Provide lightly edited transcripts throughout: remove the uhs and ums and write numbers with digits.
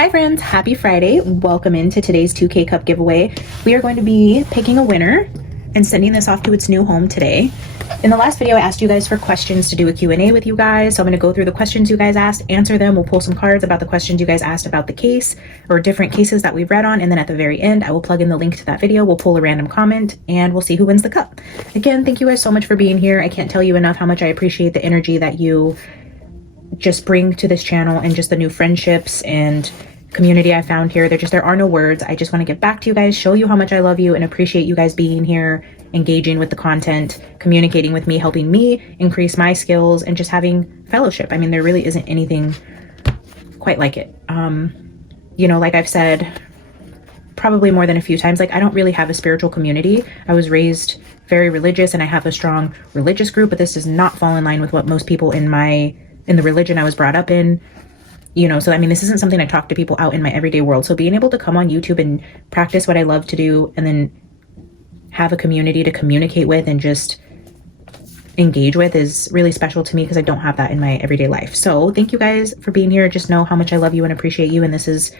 Hi friends, happy Friday. Welcome into today's 2K cup giveaway. We are going to be picking a winner and sending this off to its new home today. In the last video, I asked you guys for questions to do a Q&A with you guys. So I'm going to go through the questions you guys asked, answer them. We'll pull some cards about the questions you guys asked about the case or different cases that we've read on. And then at the very end, I will plug in the link to that video. We'll pull a random comment and we'll see who wins the cup. Again, thank you guys so much for being here. I can't tell you enough how much I appreciate the energy that you just bring to this channel and just the new friendships and community I found here. There are no words. I just want to get back to you guys, show you how much I love you and appreciate you guys being here, engaging with the content, communicating with me, helping me increase my skills, and just having fellowship. I mean, there really isn't anything quite like it. You know, like I've said probably more than a few times, like I don't really have a spiritual community. I was raised very religious and I have a strong religious group, but this does not fall in line with what most people in the religion I was brought up in. You know, so I mean, this isn't something I talk to people out in my everyday world. So being able to come on YouTube and practice what I love to do and then have a community to communicate with and just engage with is really special to me because I don't have that in my everyday life. So thank you guys for being here. Just know how much I love you and appreciate you. And this is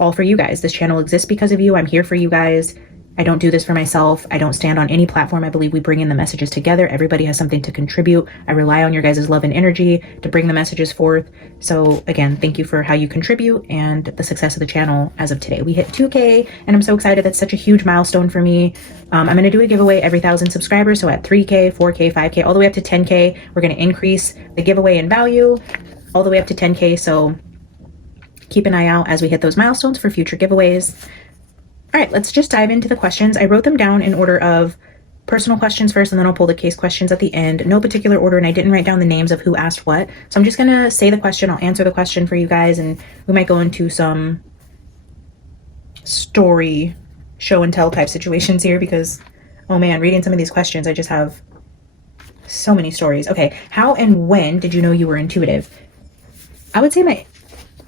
all for you guys. This channel exists because of you. I'm here for you guys. I don't do this for myself. I don't stand on any platform. I believe we bring in the messages together. Everybody has something to contribute. I rely on your guys' love and energy to bring the messages forth. So again, thank you for how you contribute and the success of the channel as of today. We hit 2K and I'm so excited. That's such a huge milestone for me. I'm going to do a giveaway every 1,000 subscribers. So at 3K, 4K, 5K, all the way up to 10K, we're going to increase the giveaway in value all the way up to 10K. So keep an eye out as we hit those milestones for future giveaways. All right, let's just dive into the questions. I wrote them down in order of personal questions first, and then I'll pull the case questions at the end. No particular order, and I didn't write down the names of who asked what. So I'm just going to say the question. I'll answer the question for you guys, and we might go into some story, show and tell type situations here because, oh man, reading some of these questions, I just have so many stories. Okay, how and when did you know you were intuitive? I would say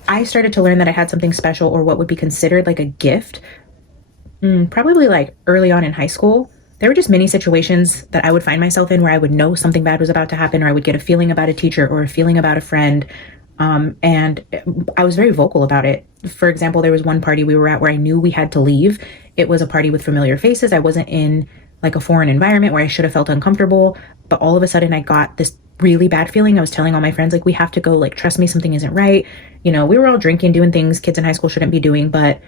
I started to learn that I had something special or what would be considered like a gift probably like early on in high school. There were just many situations that I would find myself in where I would know something bad was about to happen, or I would get a feeling about a teacher or a feeling about a friend. And I was very vocal about it. For example, there was one party we were at where I knew we had to leave. It was a party with familiar faces. I wasn't in like a foreign environment where I should have felt uncomfortable, but all of a sudden I got this really bad feeling. I was telling all my friends, like, we have to go, like, trust me, something isn't right. You know, we were all drinking, doing things kids in high school shouldn't be doing, but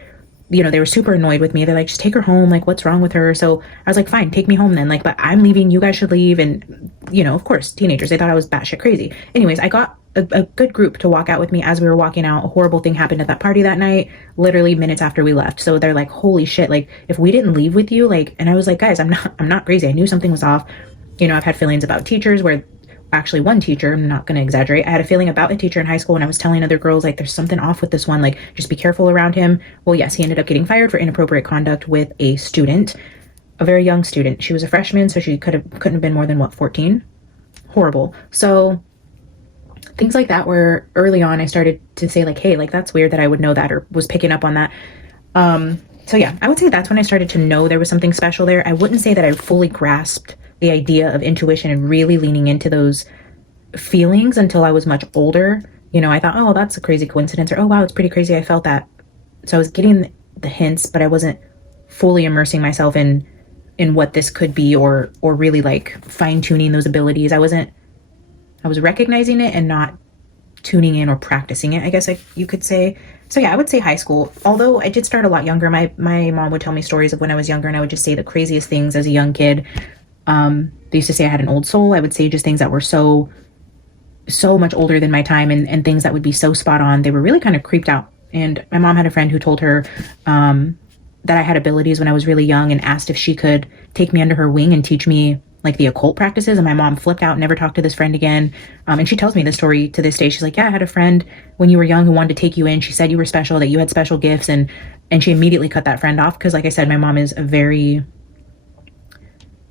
you know, they were super annoyed with me. They're like, just take her home. Like, what's wrong with her? So I was like, fine, take me home then. Like, but I'm leaving. You guys should leave. And, you know, of course, teenagers, they thought I was batshit crazy. Anyways, I got a good group to walk out with me as we were walking out. A horrible thing happened at that party that night, literally minutes after we left. So they're like, holy shit, like, if we didn't leave with you, like, and I was like, guys, I'm not crazy. I knew something was off. You know, I've had feelings about teachers where actually one teacher, I'm not going to exaggerate, I had a feeling about a teacher in high school and I was telling other girls, like, there's something off with this one, like, just be careful around him. Well, yes, he ended up getting fired for inappropriate conduct with a student, a very young student. She was a freshman, so she couldn't have been more than, what, 14? Horrible. So things like that where early on I started to say, like, hey, like, that's weird that I would know that or was picking up on that. So yeah, I would say that's when I started to know there was something special there. I wouldn't say that I fully grasped the idea of intuition and really leaning into those feelings until I was much older. You know, I thought, oh, that's a crazy coincidence, or, oh, wow, it's pretty crazy, I felt that. So I was getting the hints, but I wasn't fully immersing myself in what this could be or really like fine-tuning those abilities. I was recognizing it and not tuning in or practicing it, I guess you could say. So yeah, I would say high school, although I did start a lot younger. My mom would tell me stories of when I was younger and I would just say the craziest things as a young kid. They used to say I had an old soul. I would say just things that were so much older than my time and things that would be so spot on. They were really kind of creeped out. And my mom had a friend who told her that I had abilities when I was really young and asked if she could take me under her wing and teach me like the occult practices. And my mom flipped out, never talked to this friend again. And she tells me the story to this day. She's like, yeah, I had a friend when you were young who wanted to take you in. She said you were special, that you had special gifts. And she immediately cut that friend off. Because like I said, my mom is a very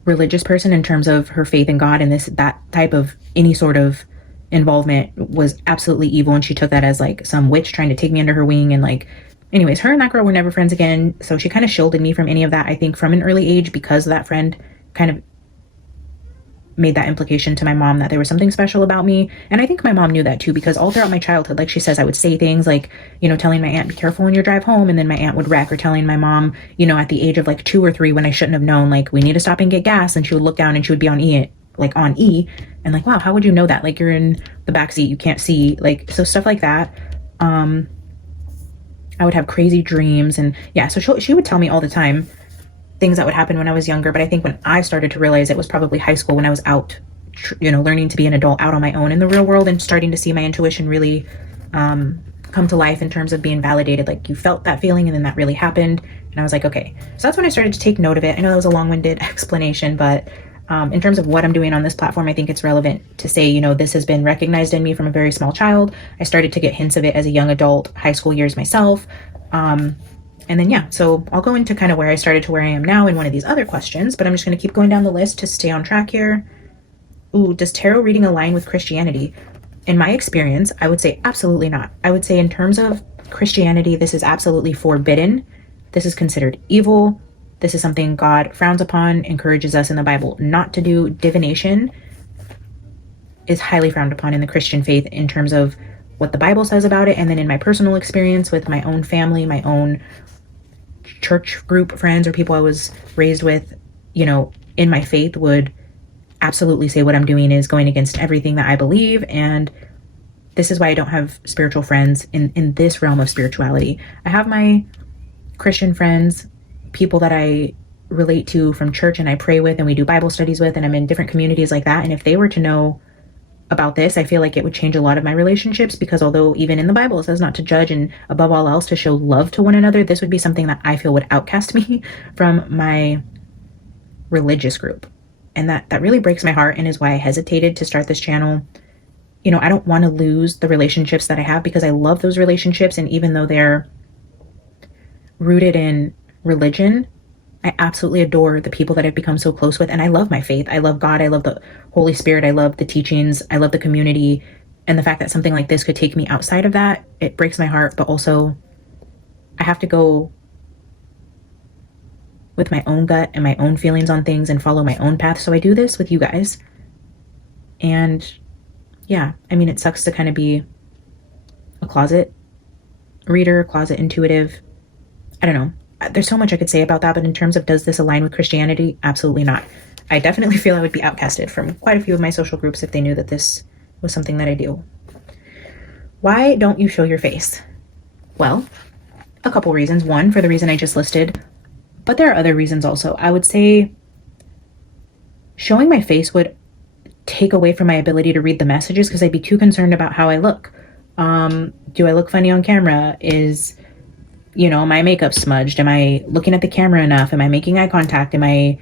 religious person in terms of her faith in God, and that type of any sort of involvement was absolutely evil, and she took that as like some witch trying to take me under her wing. And like, anyways, her and that girl were never friends again, so she kind of shielded me from any of that, I think, from an early age, because that friend kind of made that implication to my mom that there was something special about me. And I think my mom knew that too, because all throughout my childhood, like she says, I would say things like, telling my aunt, be careful on your drive home. And then my aunt would wreck, or telling my mom, at the age of like 2 or 3, when I shouldn't have known, like, we need to stop and get gas. And she would look down and she would be on E, and like, wow, how would you know that? Like, you're in the back seat, you can't see, like, so stuff like that. I would have crazy dreams, and yeah, so she would tell me all the time things that would happen when I was younger. But I think when I started to realize, it was probably high school, when I was out, learning to be an adult out on my own in the real world, and starting to see my intuition really come to life in terms of being validated. Like, you felt that feeling and then that really happened. And I was like, okay. So that's when I started to take note of it. I know that was a long-winded explanation, but in terms of what I'm doing on this platform, I think it's relevant to say, this has been recognized in me from a very small child. I started to get hints of it as a young adult, high school years myself. And then, yeah, so I'll go into kind of where I started to where I am now in one of these other questions, but I'm just going to keep going down the list to stay on track here. Ooh, does tarot reading align with Christianity? In my experience, I would say absolutely not. I would say in terms of Christianity, this is absolutely forbidden. This is considered evil. This is something God frowns upon, encourages us in the Bible not to do. Divination is highly frowned upon in the Christian faith in terms of what the Bible says about it. And then in my personal experience with my own family, my own church group friends, or people I was raised with, in my faith, would absolutely say what I'm doing is going against everything that I believe. And this is why I don't have spiritual friends in this realm of spirituality. I have my Christian friends, people that I relate to from church and I pray with and we do Bible studies with, and I'm in different communities like that. And if they were to know about this, I feel like it would change a lot of my relationships, because although even in the Bible it says not to judge and above all else to show love to one another, this would be something that I feel would outcast me from my religious group. And that really breaks my heart, and is why I hesitated to start this channel. I don't want to lose the relationships that I have, because I love those relationships. And even though they're rooted in religion, I absolutely adore the people that I've become so close with. And I love my faith. I love God. I love the Holy Spirit. I love the teachings. I love the community. And the fact that something like this could take me outside of that, it breaks my heart. But also, I have to go with my own gut and my own feelings on things and follow my own path. So I do this with you guys. And yeah, it sucks to kind of be a closet reader, closet intuitive. I don't know. There's so much I could say about that, but in terms of does this align with Christianity? Absolutely not. I definitely feel I would be outcasted from quite a few of my social groups if they knew that this was something that I do. Why don't you show your face? Well, a couple reasons. One, for the reason I just listed, but there are other reasons also. I would say showing my face would take away from my ability to read the messages, because I'd be too concerned about how I look. Do I look funny on camera? Is my makeup smudged? Am I looking at the camera enough? Am I making eye contact? Am I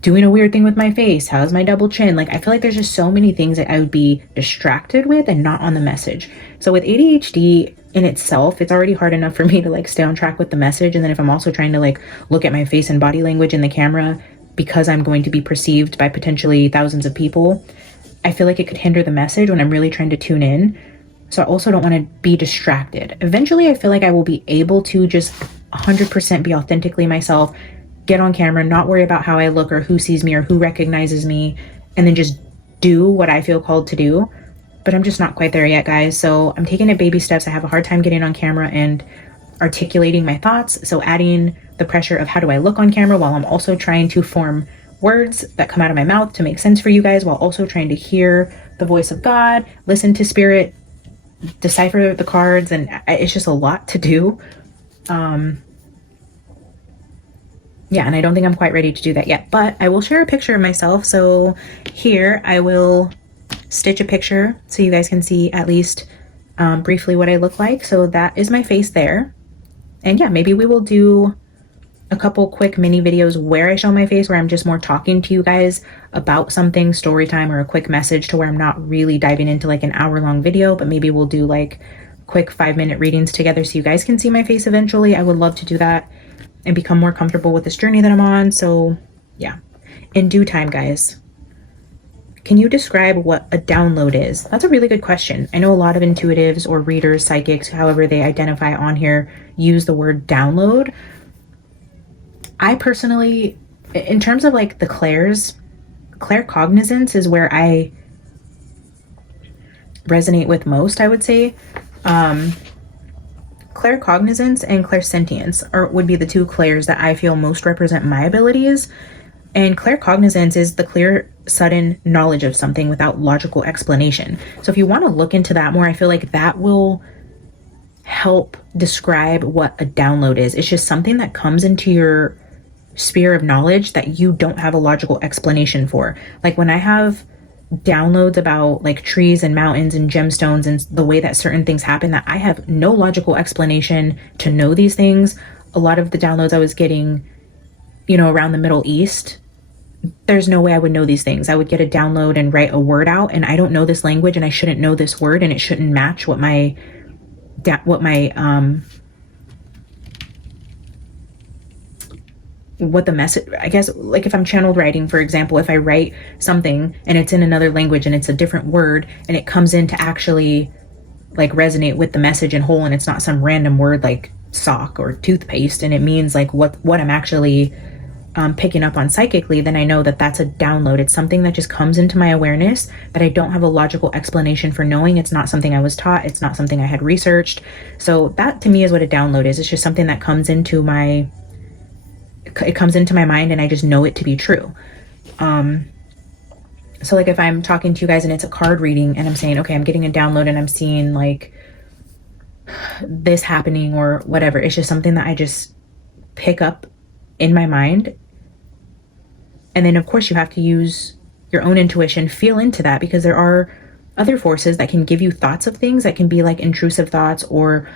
doing a weird thing with my face? How's my double chin? Like, I feel like there's just so many things that I would be distracted with and not on the message. So with ADHD in itself, it's already hard enough for me to like stay on track with the message. And then if I'm also trying to like look at my face and body language in the camera, because I'm going to be perceived by potentially thousands of people, I feel like it could hinder the message when I'm really trying to tune in. So I also don't want to be distracted. Eventually, I feel like I will be able to just 100% be authentically myself, get on camera, not worry about how I look or who sees me or who recognizes me, and then just do what I feel called to do. But I'm just not quite there yet, guys. So I'm taking it baby steps. I have a hard time getting on camera and articulating my thoughts. So adding the pressure of how do I look on camera while I'm also trying to form words that come out of my mouth to make sense for you guys, while also trying to hear the voice of God, listen to spirit, decipher the cards, and it's just a lot to do. Yeah, and I don't think I'm quite ready to do that yet, but I will share a picture of myself. So here I will stitch a picture so you guys can see at least briefly what I look like. So that is my face there. And yeah, maybe we will do a couple quick mini videos where I show my face, where I'm just more talking to you guys about something, story time, or a quick message, to where I'm not really diving into like an hour-long video, but maybe we'll do like quick 5-minute readings together so you guys can see my face eventually. I would love to do that and become more comfortable with this journey that I'm on. So yeah, in due time, guys. Can you describe what a download is? That's a really good question. I know a lot of intuitives or readers, psychics, however they identify on here, use the word download. I personally, in terms of like the clairs, claircognizance is where I resonate with most, I would say. Claircognizance and clairsentience would be the two clairs that I feel most represent my abilities. And claircognizance is the clear, sudden knowledge of something without logical explanation. So if you want to look into that more, I feel like that will help describe what a download is. It's just something that comes into your sphere of knowledge that you don't have a logical explanation for. Like when I have downloads about like trees and mountains and gemstones and the way that certain things happen, that I have no logical explanation to know these things. A lot of the downloads I was getting, around the Middle East, there's no way I would know these things. I would get a download and write a word out, and I don't know this language and I shouldn't know this word, and it shouldn't match what the message, I guess, like if I'm channeled writing, for example, if I write something and it's in another language and it's a different word and it comes in to actually like resonate with the message in whole, and it's not some random word like sock or toothpaste, and it means like what I'm actually picking up on psychically, then I know that that's a download. It's something that just comes into my awareness that I don't have a logical explanation for knowing. It's not something I was taught. It's not something I had researched. So that to me is what a download is. It's just something that comes into my mind and I just know it to be true. So like if I'm talking to you guys and it's a card reading and I'm saying, okay, I'm getting a download and I'm seeing like this happening or whatever, it's just something that I just pick up in my mind. And then of course you have to use your own intuition, feel into that, because there are other forces that can give you thoughts of things that can be like intrusive thoughts, or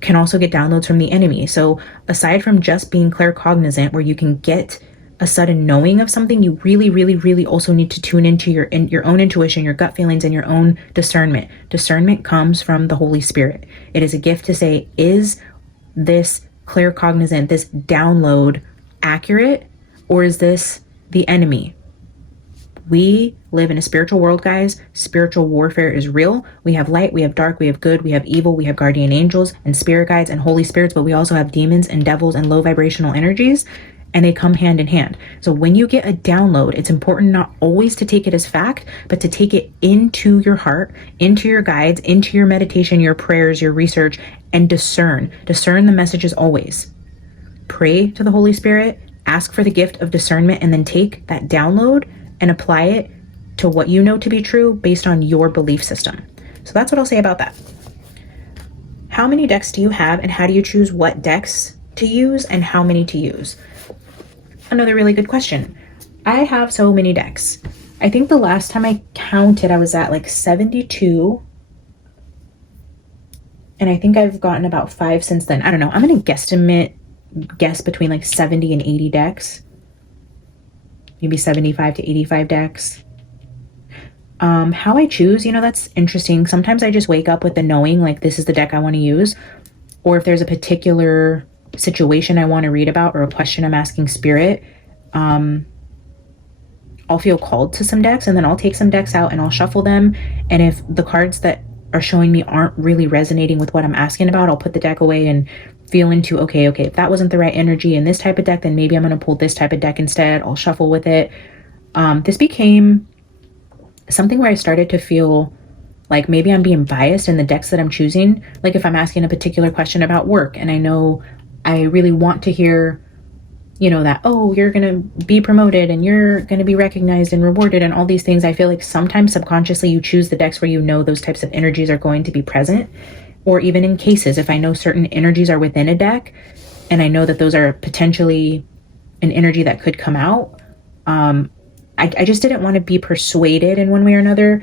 can also get downloads from the enemy. So aside from just being claircognizant, where you can get a sudden knowing of something, you really, really, really also need to tune into your own intuition, your gut feelings, and your own discernment. Discernment comes from the Holy Spirit. It is a gift to say, is this claircognizant, this download accurate, or is this the enemy? We live in a spiritual world, guys. Spiritual warfare is real. We have light, we have dark, we have good, we have evil, we have guardian angels and spirit guides and holy spirits, but we also have demons and devils and low vibrational energies, and they come hand in hand. So when you get a download, it's important not always to take it as fact, but to take it into your heart, into your guides, into your meditation, your prayers, your research, and discern. Discern the messages always. Pray to the Holy Spirit, ask for the gift of discernment, and then take that download and apply it to what you know to be true based on your belief system. So that's what I'll say about that. How many decks do you have, and how do you choose what decks to use and how many to use? Another really good question. I have so many decks. I think the last time I counted, I was at like 72. And I think I've gotten about 5 since then. I don't know. I'm going to guess between like 70 and 80 decks. Maybe 75 to 85 decks. How I choose, that's interesting. Sometimes I just wake up with the knowing, like this is the deck I want to use. Or if there's a particular situation I want to read about or a question I'm asking spirit, I'll feel called to some decks, and then I'll take some decks out and I'll shuffle them. And if the cards that are showing me aren't really resonating with what I'm asking about, I'll put the deck away and feel into, okay, if that wasn't the right energy in this type of deck, then maybe I'm going to pull this type of deck instead. I'll shuffle with it. This became something where I started to feel like maybe I'm being biased in the decks that I'm choosing. Like if I'm asking a particular question about work and I know I really want to hear, that, oh, you're going to be promoted and you're going to be recognized and rewarded and all these things. I feel like sometimes subconsciously you choose the decks where those types of energies are going to be present. Or even in cases, if I know certain energies are within a deck and I know that those are potentially an energy that could come out, I just didn't want to be persuaded in one way or another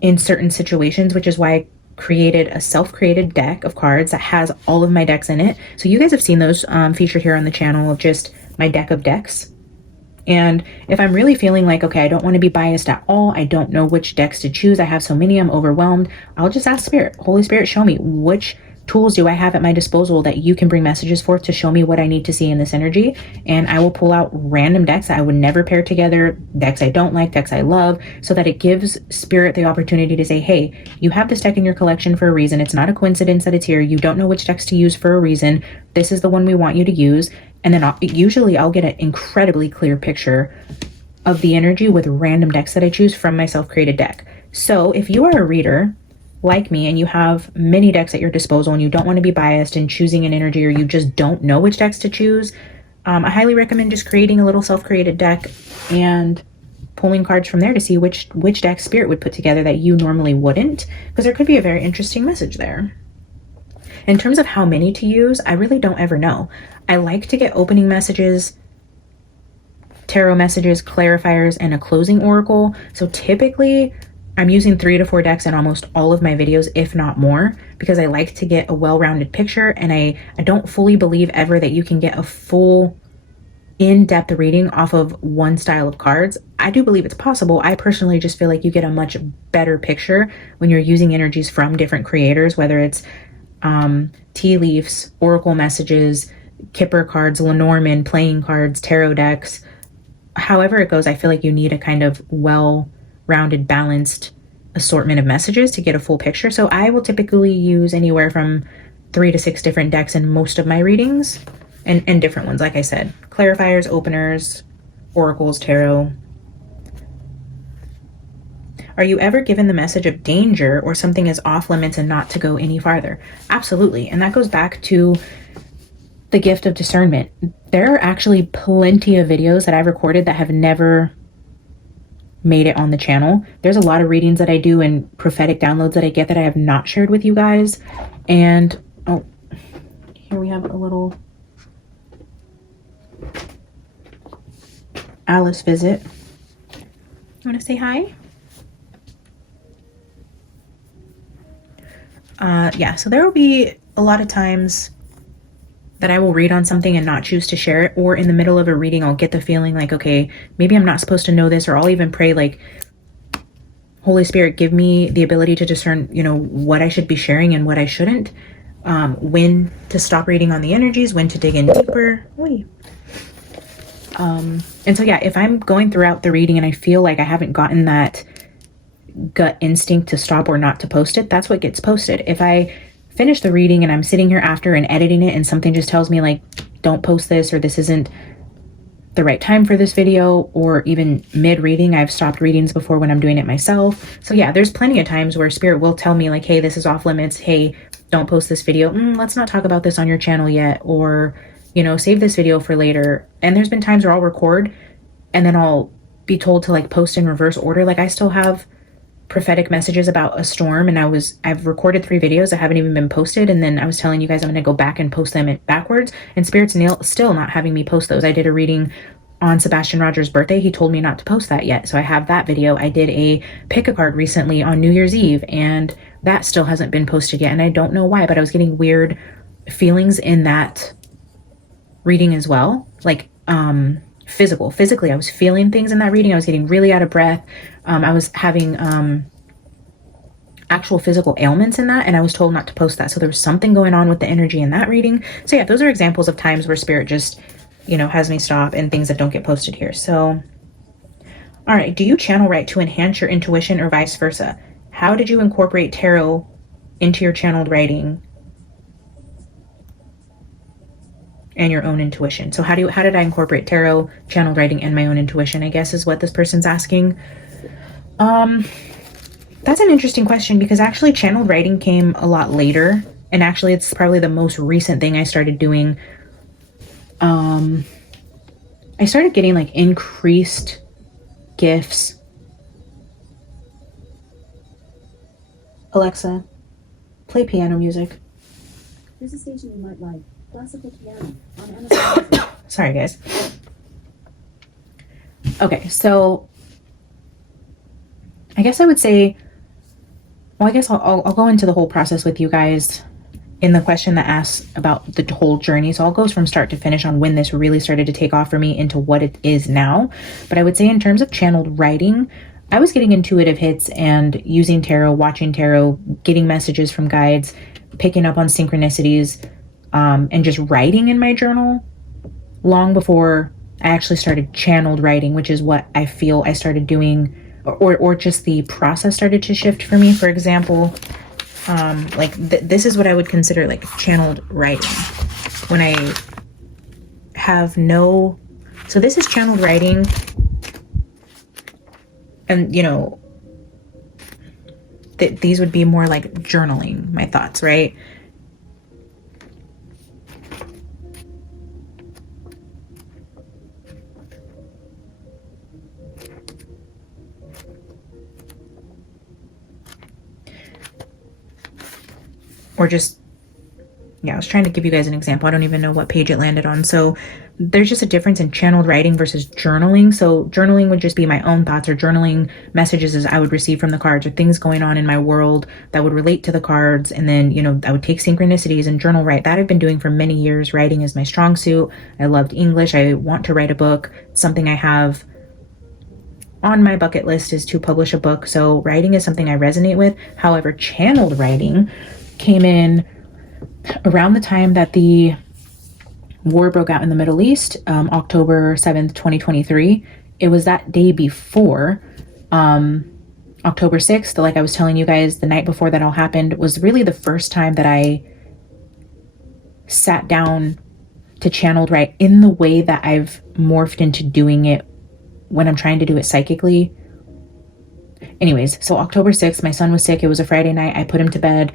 in certain situations, which is why I created a self-created deck of cards that has all of my decks in it. So you guys have seen those featured here on the channel, of just my deck of decks. And if I'm really feeling like, okay, I don't want to be biased at all, I don't know which decks to choose, I have so many, I'm overwhelmed, I'll just ask Spirit, Holy Spirit, show me which tools do I have at my disposal that you can bring messages forth to show me what I need to see in this energy. And I will pull out random decks that I would never pair together, decks I don't like, decks I love, so that it gives Spirit the opportunity to say, hey, you have this deck in your collection for a reason. It's not a coincidence that it's here. You don't know which decks to use for a reason. This is the one we want you to use. And then usually I'll get an incredibly clear picture of the energy with random decks that I choose from my self-created deck. So if you are a reader like me and you have many decks at your disposal and you don't want to be biased in choosing an energy, or you just don't know which decks to choose, I highly recommend just creating a little self-created deck and pulling cards from there to see which deck Spirit would put together that you normally wouldn't, because there could be a very interesting message there. In terms of how many to use, I really don't ever know. I like to get opening messages, tarot messages, clarifiers, and a closing oracle. So typically I'm using 3 to 4 decks in almost all of my videos, if not more, because I like to get a well-rounded picture, and I don't fully believe ever that you can get a full in-depth reading off of one style of cards. I do believe it's possible. I personally just feel like you get a much better picture when you're using energies from different creators, whether it's tea leaves, oracle messages, Kipper cards, Lenormand, playing cards, tarot decks. However it goes, I feel like you need a kind of well-rounded, balanced assortment of messages to get a full picture. So I will typically use anywhere from 3 to 6 different decks in most of my readings, and different ones, like I said. Clarifiers, openers, oracles, tarot. Are you ever given the message of danger or something is off limits and not to go any farther? Absolutely. And that goes back to the gift of discernment. There are actually plenty of videos that I've recorded that have never made it on the channel. There's a lot of readings that I do and prophetic downloads that I get that I have not shared with you guys. And oh, here we have a little Alice visit. You want to say hi? Yeah, so there will be a lot of times that I will read on something and not choose to share it, or in the middle of a reading I'll get the feeling like, okay, maybe I'm not supposed to know this, or I'll even pray like, Holy Spirit, give me the ability to discern, you know, what I should be sharing and what I shouldn't, when to stop reading on the energies, when to dig in deeper. And so yeah, if I'm going throughout the reading and I feel like I haven't gotten that gut instinct to stop or not to post it, that's what gets posted. If I finish the reading and I'm sitting here after and editing it and something just tells me like, don't post this, or this isn't the right time for this video, or even mid-reading, I've stopped readings before when I'm doing it myself. So yeah, there's plenty of times where Spirit will tell me like, hey, this is off limits. Hey, don't post this video. Let's not talk about this on your channel yet. Or, you know, save this video for later. And there's been times where I'll record and then I'll be told to like post in reverse order. Like I still have prophetic messages about a storm, and I've recorded 3 videos that haven't even been posted, and then I was telling you guys I'm going to go back and post them backwards, and Spirit's still not having me post those. I did a reading on Sebastian Rogers' birthday. He told me not to post that yet, so I have that video. I did a pick a card recently on New Year's Eve, and that still hasn't been posted yet, and I don't know why, but I was getting weird feelings in that reading as well, like physically I was feeling things in that reading. I was getting really out of breath. I was having actual physical ailments in that, and I was told not to post that. So there was something going on with the energy in that reading. So yeah, those are examples of times where Spirit just, you know, has me stop, and things that don't get posted here. So all right, do you channel write to enhance your intuition or vice versa? How did you incorporate tarot into your channeled writing and your own intuition? So how did I incorporate tarot, channeled writing, and my own intuition, I guess is what this person's asking. That's an interesting question, because actually channeled writing came a lot later, and actually it's probably the most recent thing I started doing. I started getting like increased gifts. Alexa, play piano music. There's a station you might like. Classical piano on Amazon. Sorry, guys. Okay, so I guess I would say, well, I guess I'll go into the whole process with you guys in the question that asks about the whole journey. So I'll go from start to finish on when this really started to take off for me into what it is now. But I would say in terms of channeled writing, I was getting intuitive hits and using tarot, watching tarot, getting messages from guides, picking up on synchronicities, and just writing in my journal long before I actually started channeled writing, which is what I feel I started doing, or just the process started to shift for me. For example, like this is what I would consider like channeled writing. When I have no, so this is channeled writing And, these would be more like journaling my thoughts, right? Or just, yeah, I was trying to give you guys an example. I don't even know what page it landed on. So there's just a difference in channeled writing versus journaling. So journaling would just be my own thoughts, or journaling messages as I would receive from the cards, or things going on in my world that would relate to the cards. And then, I would take synchronicities and journal write. That I've been doing for many years. Writing is my strong suit. I loved English. I want to write a book. Something I have on my bucket list is to publish a book. So writing is something I resonate with. However, channeled writing came in around the time that the war broke out in the Middle East, October 7th, 2023. It was that day before, October 6th, like I was telling you guys, the night before that all happened, was really the first time that I sat down to channeled write in the way that I've morphed into doing it when I'm trying to do it psychically. Anyways, so October 6th, my son was sick. It was a Friday night. I put him to bed.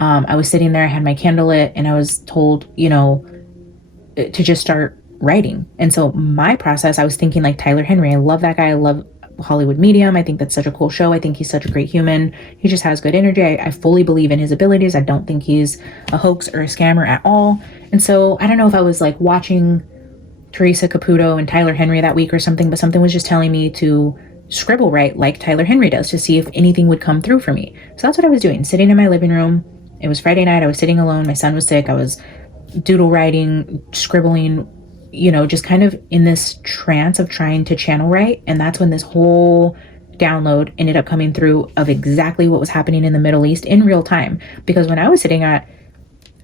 I was sitting there, I had my candle lit, and I was told, to just start writing. And so my process, I was thinking like Tyler Henry. I love that guy. I love Hollywood Medium. I think that's such a cool show. I think he's such a great human. He just has good energy. I fully believe in his abilities. I don't think he's a hoax or a scammer at all. And so I don't know if I was like watching Teresa Caputo and Tyler Henry that week or something, but something was just telling me to scribble write like Tyler Henry does to see if anything would come through for me. So that's what I was doing, sitting in my living room. It was Friday night. I was sitting alone. My son was sick. I was doodle writing, scribbling, just kind of in this trance of trying to channel write. And that's when this whole download ended up coming through of exactly what was happening in the Middle East in real time. Because when I was sitting at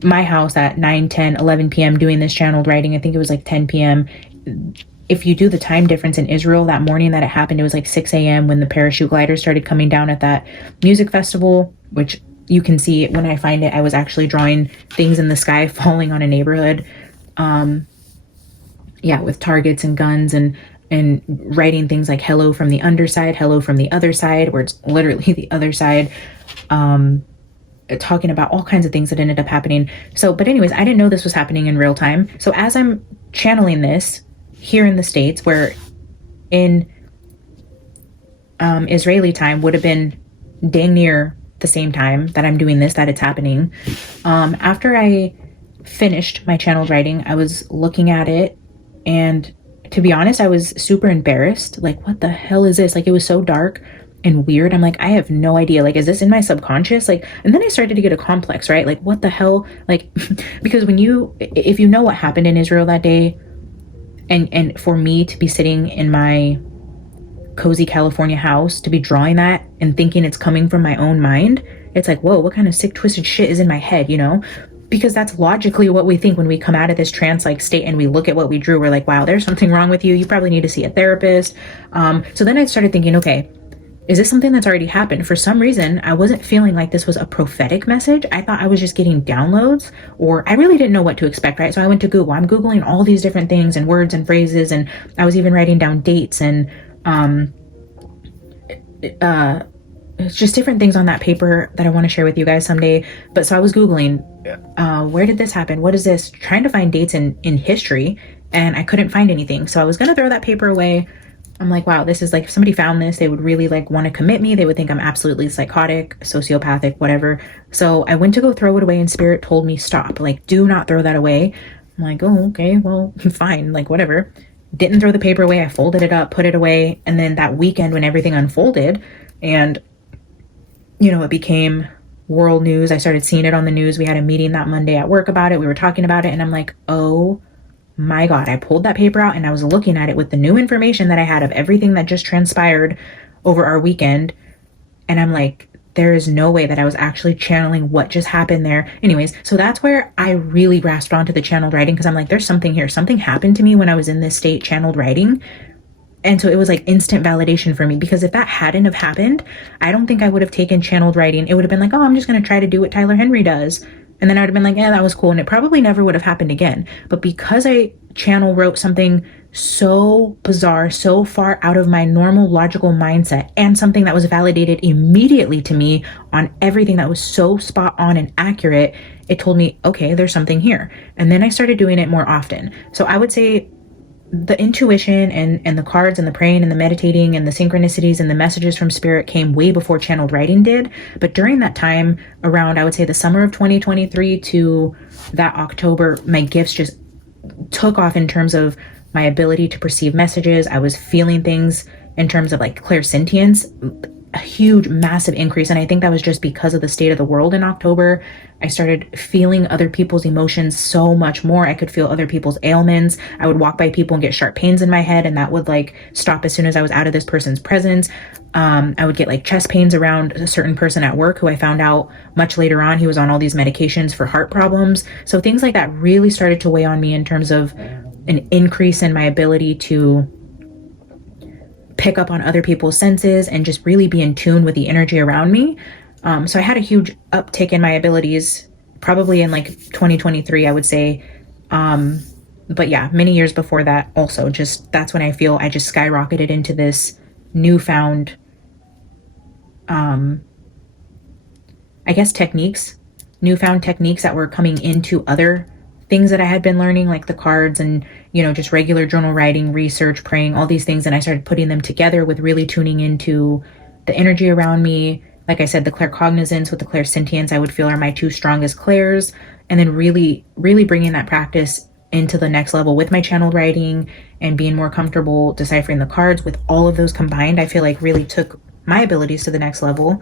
my house at 9, 10, 11 p.m. doing this channeled writing, I think it was like 10 p.m. If you do the time difference in Israel, that morning that it happened, it was like 6 a.m. when the parachute gliders started coming down at that music festival, which you can see when I find it. I was actually drawing things in the sky falling on a neighborhood. With targets and guns and writing things like hello from the underside, hello from the other side, where it's literally the other side, talking about all kinds of things that ended up happening. So, but anyways, I didn't know this was happening in real time. So as I'm channeling this here in the States, where in Israeli time would have been dang near the same time that I'm doing this, that it's happening. After I finished my channeled writing, I was looking at it, and to be honest, I was super embarrassed. Like, what the hell is this? Like, it was so dark and weird. I'm like, I have no idea. Like, is this in my subconscious? Like, and then I started to get a complex, right? Like, what the hell? Like, because if you know what happened in Israel that day, and for me to be sitting in my cozy California house, to be drawing that and thinking it's coming from my own mind, it's like, whoa, what kind of sick twisted shit is in my head, because that's logically what we think when we come out of this trance like state and we look at what we drew. We're like, wow, there's something wrong with you. You probably need to see a therapist. So then I started thinking, okay, is this something that's already happened? For some reason, I wasn't feeling like this was a prophetic message. I thought I was just getting downloads, or I really didn't know what to expect, right? So I went to Google. I'm Googling all these different things and words and phrases, and I was even writing down dates and it's just different things on that paper that I want to share with you guys someday. But so I was Googling, where did this happen? What is this? Trying to find dates in history, and I couldn't find anything. So I was going to throw that paper away. I'm like, wow, this is like, if somebody found this, they would really like want to commit me. They would think I'm absolutely psychotic, sociopathic, whatever. So I went to go throw it away, and Spirit told me, stop, like, do not throw that away. I'm like, oh, okay, well, fine, like, whatever. Didn't throw the paper away. I folded it up, put it away. And then that weekend when everything unfolded and, it became world news, I started seeing it on the news. We had a meeting that Monday at work about it. We were talking about it, and I'm like, oh my God, I pulled that paper out and I was looking at it with the new information that I had of everything that just transpired over our weekend. And I'm like, there is no way that I was actually channeling what just happened there. Anyways, so that's where I really grasped onto the channeled writing, because I'm like, there's something here. Something happened to me when I was in this state channeled writing. And so it was like instant validation for me, because if that hadn't have happened, I don't think I would have taken channeled writing. It would have been like, oh, I'm just going to try to do what Tyler Henry does. And then I'd have been like, yeah, that was cool. And it probably never would have happened again. But because I channel wrote something so bizarre, so far out of my normal logical mindset, and something that was validated immediately to me on everything that was so spot on and accurate, it told me, okay, there's something here. And then I started doing it more often. So I would say the intuition and the cards and the praying and the meditating and the synchronicities and the messages from spirit came way before channeled writing did. But during that time, around, I would say the summer of 2023 to that October, my gifts just took off in terms of my ability to perceive messages. I was feeling things in terms of like clairsentience, a huge, massive increase. And I think that was just because of the state of the world in October. I started feeling other people's emotions so much more. I could feel other people's ailments. I would walk by people and get sharp pains in my head, and that would like stop as soon as I was out of this person's presence. I would get like chest pains around a certain person at work who I found out much later on he was on all these medications for heart problems. So things like that really started to weigh on me in terms of an increase in my ability to pick up on other people's senses and just really be in tune with the energy around me. So I had a huge uptick in my abilities probably in like 2023, I would say. But yeah, many years before that also, just that's when I feel I just skyrocketed into this newfound, I guess newfound techniques that were coming into other things that I had been learning, like the cards and, just regular journal writing, research, praying, all these things. And I started putting them together with really tuning into the energy around me. Like I said, the claircognizance with the clairsentience, I would feel are my two strongest clairs. And then really, really bringing that practice into the next level with my channeled writing and being more comfortable deciphering the cards. With all of those combined, I feel like really took my abilities to the next level.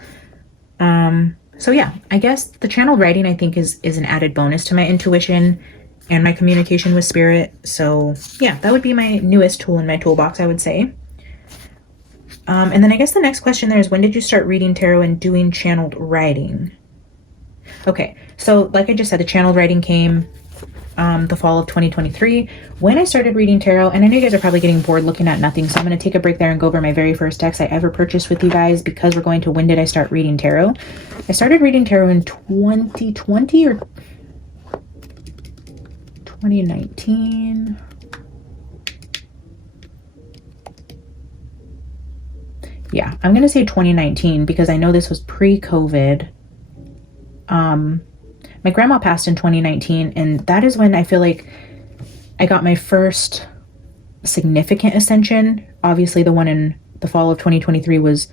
So yeah, I guess the channeled writing, I think, is an added bonus to my intuition and my communication with spirit. So yeah, that would be my newest tool in my toolbox, I would say. And then I guess the next question there is, when did you start reading tarot and doing channeled writing? Okay, so like I just said, the channeled writing came the fall of 2023 when I started reading tarot. And I know you guys are probably getting bored looking at nothing, so I'm going to take a break there and go over my very first decks I ever purchased with you guys, because we're going to when did I start reading tarot. I started reading tarot in 2020 or 2019. Yeah, I'm going to say 2019 because I know this was pre-COVID. My grandma passed in 2019, and that is when I feel like I got my first significant ascension. Obviously, the one in the fall of 2023 was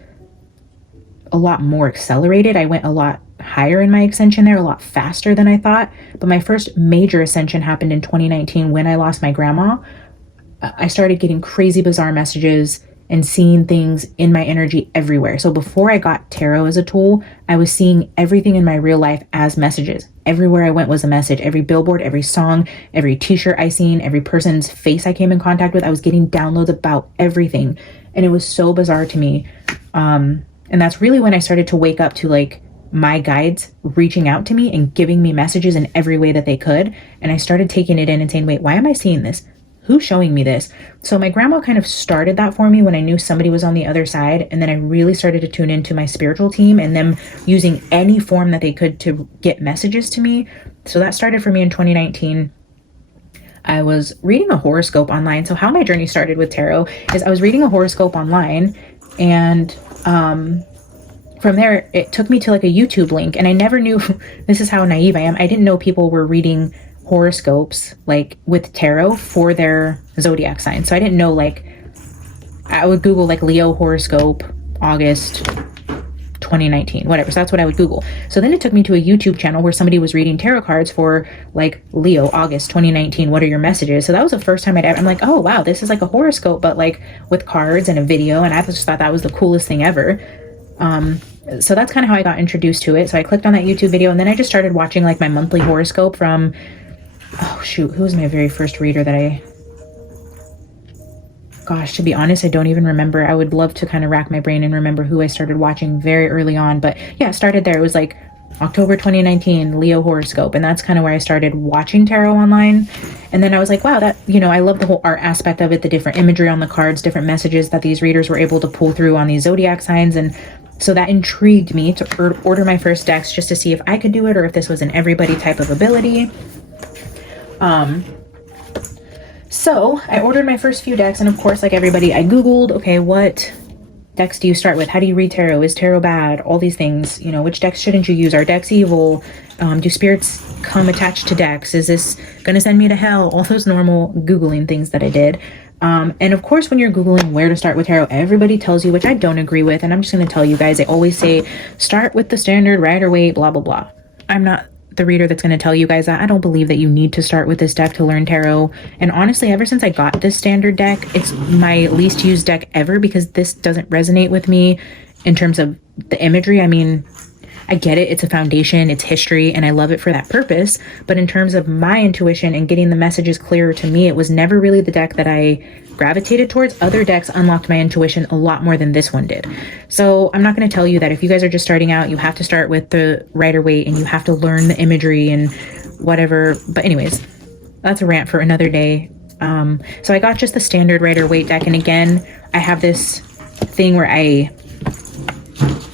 a lot more accelerated. I went a lot higher in my ascension there, a lot faster than I thought. But my first major ascension happened in 2019 when I lost my grandma. I started getting crazy, bizarre messages and seeing things in my energy everywhere. So before I got tarot as a tool, I was seeing everything in my real life as messages. Everywhere I went was a message. Every billboard, every song, every t-shirt I seen, every person's face I came in contact with, I was getting downloads about everything. And it was so bizarre to me. And that's really when I started to wake up to like my guides reaching out to me and giving me messages in every way that they could. And I started taking it in and saying, wait, why am I seeing this? Who's showing me this? So my grandma kind of started that for me when I knew somebody was on the other side. And then I really started to tune into my spiritual team and them using any form that they could to get messages to me. So that started for me in 2019. I was reading a horoscope online. So how my journey started with tarot is I was reading a horoscope online, and from there, it took me to like a YouTube link. And I never knew, this is how naive I am, I didn't know people were reading horoscopes like with tarot for their zodiac sign. So I didn't know, like, I would Google like Leo horoscope August 2019, whatever. So that's what I would Google. So then it took me to a YouTube channel where somebody was reading tarot cards for like Leo August 2019. What are your messages? So that was the first time I'm like, oh wow, this is like a horoscope, but like with cards and a video. And I just thought that was the coolest thing ever. So that's kind of how I got introduced to it. So I clicked on that YouTube video, and then I just started watching like my monthly horoscope from, oh shoot, who was my very first reader that gosh, to be honest, I don't even remember. I would love to kind of rack my brain and remember who I started watching very early on. But yeah, it started there. It was like October 2019, Leo horoscope. And that's kind of where I started watching tarot online. And then I was like, wow, that, I love the whole art aspect of it, the different imagery on the cards, different messages that these readers were able to pull through on these zodiac signs. And So that intrigued me to order my first decks just to see if I could do it or if this was an everybody type of ability. So I ordered my first few decks, and of course, like everybody, I Googled, okay, what decks do you start with? How do you read tarot? Is tarot bad? All these things, you know, which decks shouldn't you use? Are decks evil? Do spirits come attached to decks? Is this going to send me to hell? All those normal Googling things that I did. And of course, when you're Googling where to start with tarot, everybody tells you, which I don't agree with. And I'm just going to tell you guys, they always say, start with the standard Rider-Waite, blah, blah, blah. I'm not the reader that's going to tell you guys that. I don't believe that you need to start with this deck to learn tarot. And honestly, ever since I got this standard deck, it's my least used deck ever because this doesn't resonate with me in terms of the imagery. I mean, I get it. It's a foundation, it's history, and I love it for that purpose. But in terms of my intuition and getting the messages clearer to me, it was never really the deck that I gravitated towards. Other decks unlocked my intuition a lot more than this one did. So I'm not going to tell you that if you guys are just starting out, you have to start with the Rider-Waite and you have to learn the imagery and whatever. But anyways, that's a rant for another day. So I got just the standard Rider-Waite deck. And again, I have this thing where I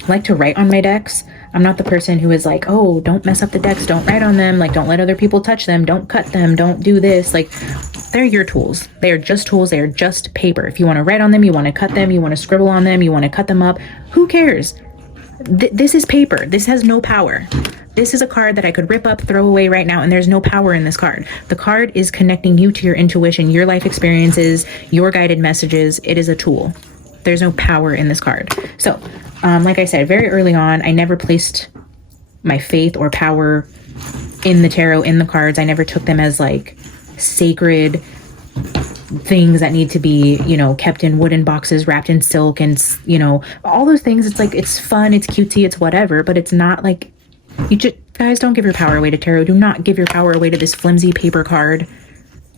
like to write on my decks. I'm not the person who is like, oh, don't mess up the decks, don't write on them, like don't let other people touch them, don't cut them, don't do this. Like, they're your tools. They are just tools. They are just paper. If you want to write on them, you want to cut them, you want to scribble on them, you want to cut them up, who cares? This is paper. This has no power. This is a card that I could rip up, throw away right now, and there's no power in this card. The card is connecting you to your intuition, your life experiences, your guided messages. It is a tool. There's no power in this card. So, like I said, very early on, I never placed my faith or power in the tarot, in the cards. I never took them as like sacred things that need to be, you know, kept in wooden boxes, wrapped in silk, and, you know, all those things. It's like, it's fun, it's cutesy, it's whatever, but it's not like, you just, guys, don't give your power away to tarot. Do not give your power away to this flimsy paper card.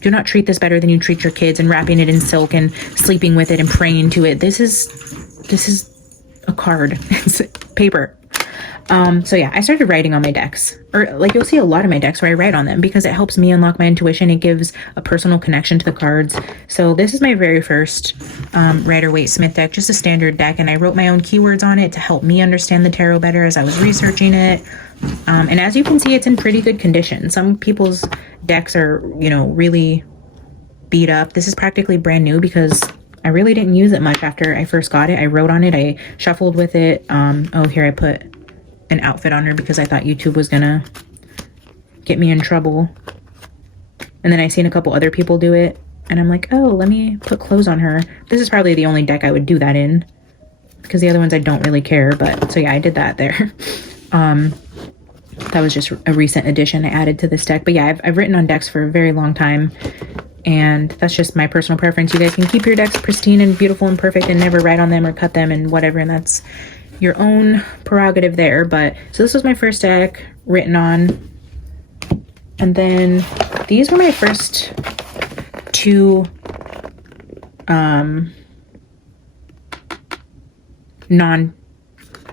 Do not treat this better than you treat your kids and wrapping it in silk and sleeping with it and praying to it. This is a card. It's paper. So yeah, I started writing on my decks, or like you'll see a lot of my decks where I write on them because it helps me unlock my intuition. It gives a personal connection to the cards. So this is my very first Rider-Waite Smith deck, just a standard deck. And I wrote my own keywords on it to help me understand the tarot better as I was researching it. And as you can see, it's in pretty good condition. Some people's decks are, you know, really beat up. This is practically brand new because I really didn't use it much after I first got it. I wrote on it, I shuffled with it. Oh, here I put an outfit on her because I thought YouTube was gonna get me in trouble. And then I seen a couple other people do it and I'm like, oh, let me put clothes on her. This is probably the only deck I would do that in because the other ones I don't really care. But so yeah, I did that there. That was just a recent addition I added to this deck. But yeah, I've written on decks for a very long time, and that's just my personal preference. You guys can keep your decks pristine and beautiful and perfect and never write on them or cut them and whatever, and that's your own prerogative there. But so this was my first deck written on, and then these were my first two non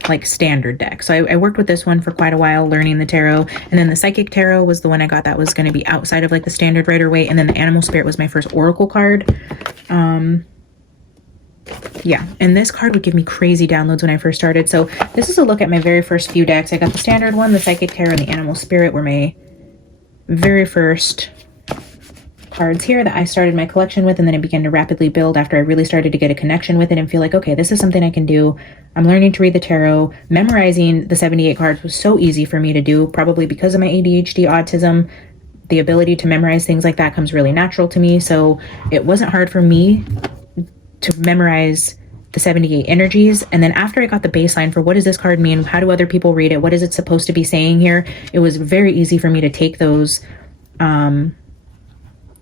like standard deck. So I worked with this one for quite a while learning the tarot, and then the Psychic Tarot was the one I got that was going to be outside of like the standard Rider-Waite, and then the Animal Spirit was my first Oracle card. Yeah, and this card would give me crazy downloads when I first started. So this is a look at my very first few decks. I got the standard one, the Psychic Tarot, and the Animal Spirit were my very first cards here that I started my collection with, and then I began to rapidly build after I really started to get a connection with it and feel like, okay, this is something I can do. I'm learning to read the tarot. Memorizing the 78 cards was so easy for me to do, probably because of my ADHD, autism. The ability to memorize things like that comes really natural to me, so it wasn't hard for me to memorize the 78 energies. And then after I got the baseline for what does this card mean, how do other people read it, what is it supposed to be saying here, it was very easy for me to take those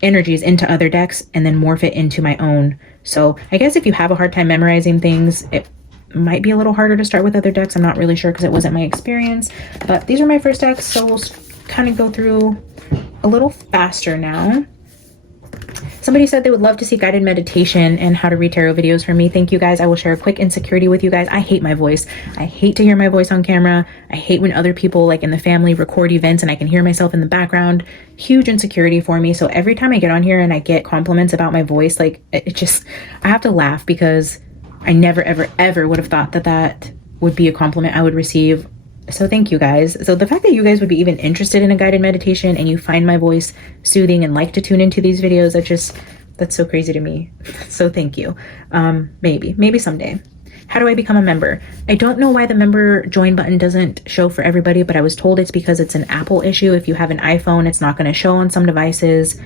energies into other decks and then morph it into my own. So I guess if you have a hard time memorizing things, it might be a little harder to start with other decks. I'm not really sure because it wasn't my experience, but these are my first decks, so we'll kind of go through a little faster now. Somebody said they would love to see guided meditation and how to read tarot videos from me. Thank you guys. I will share a quick insecurity with you guys. I hate my voice. I hate to hear my voice on camera. I hate when other people like in the family record events and I can hear myself in the background. Huge insecurity for me. So every time I get on here and I get compliments about my voice, like it just, I have to laugh because I never, ever, ever would have thought that that would be a compliment I would receive. So thank you guys. So the fact that you guys would be even interested in a guided meditation and you find my voice soothing and like to tune into these videos, that's so crazy to me. So thank you. Maybe someday. How do I become a member? I don't know why the member join button doesn't show for everybody, but I was told it's because it's an Apple issue. If you have an iPhone, it's not going to show on some devices.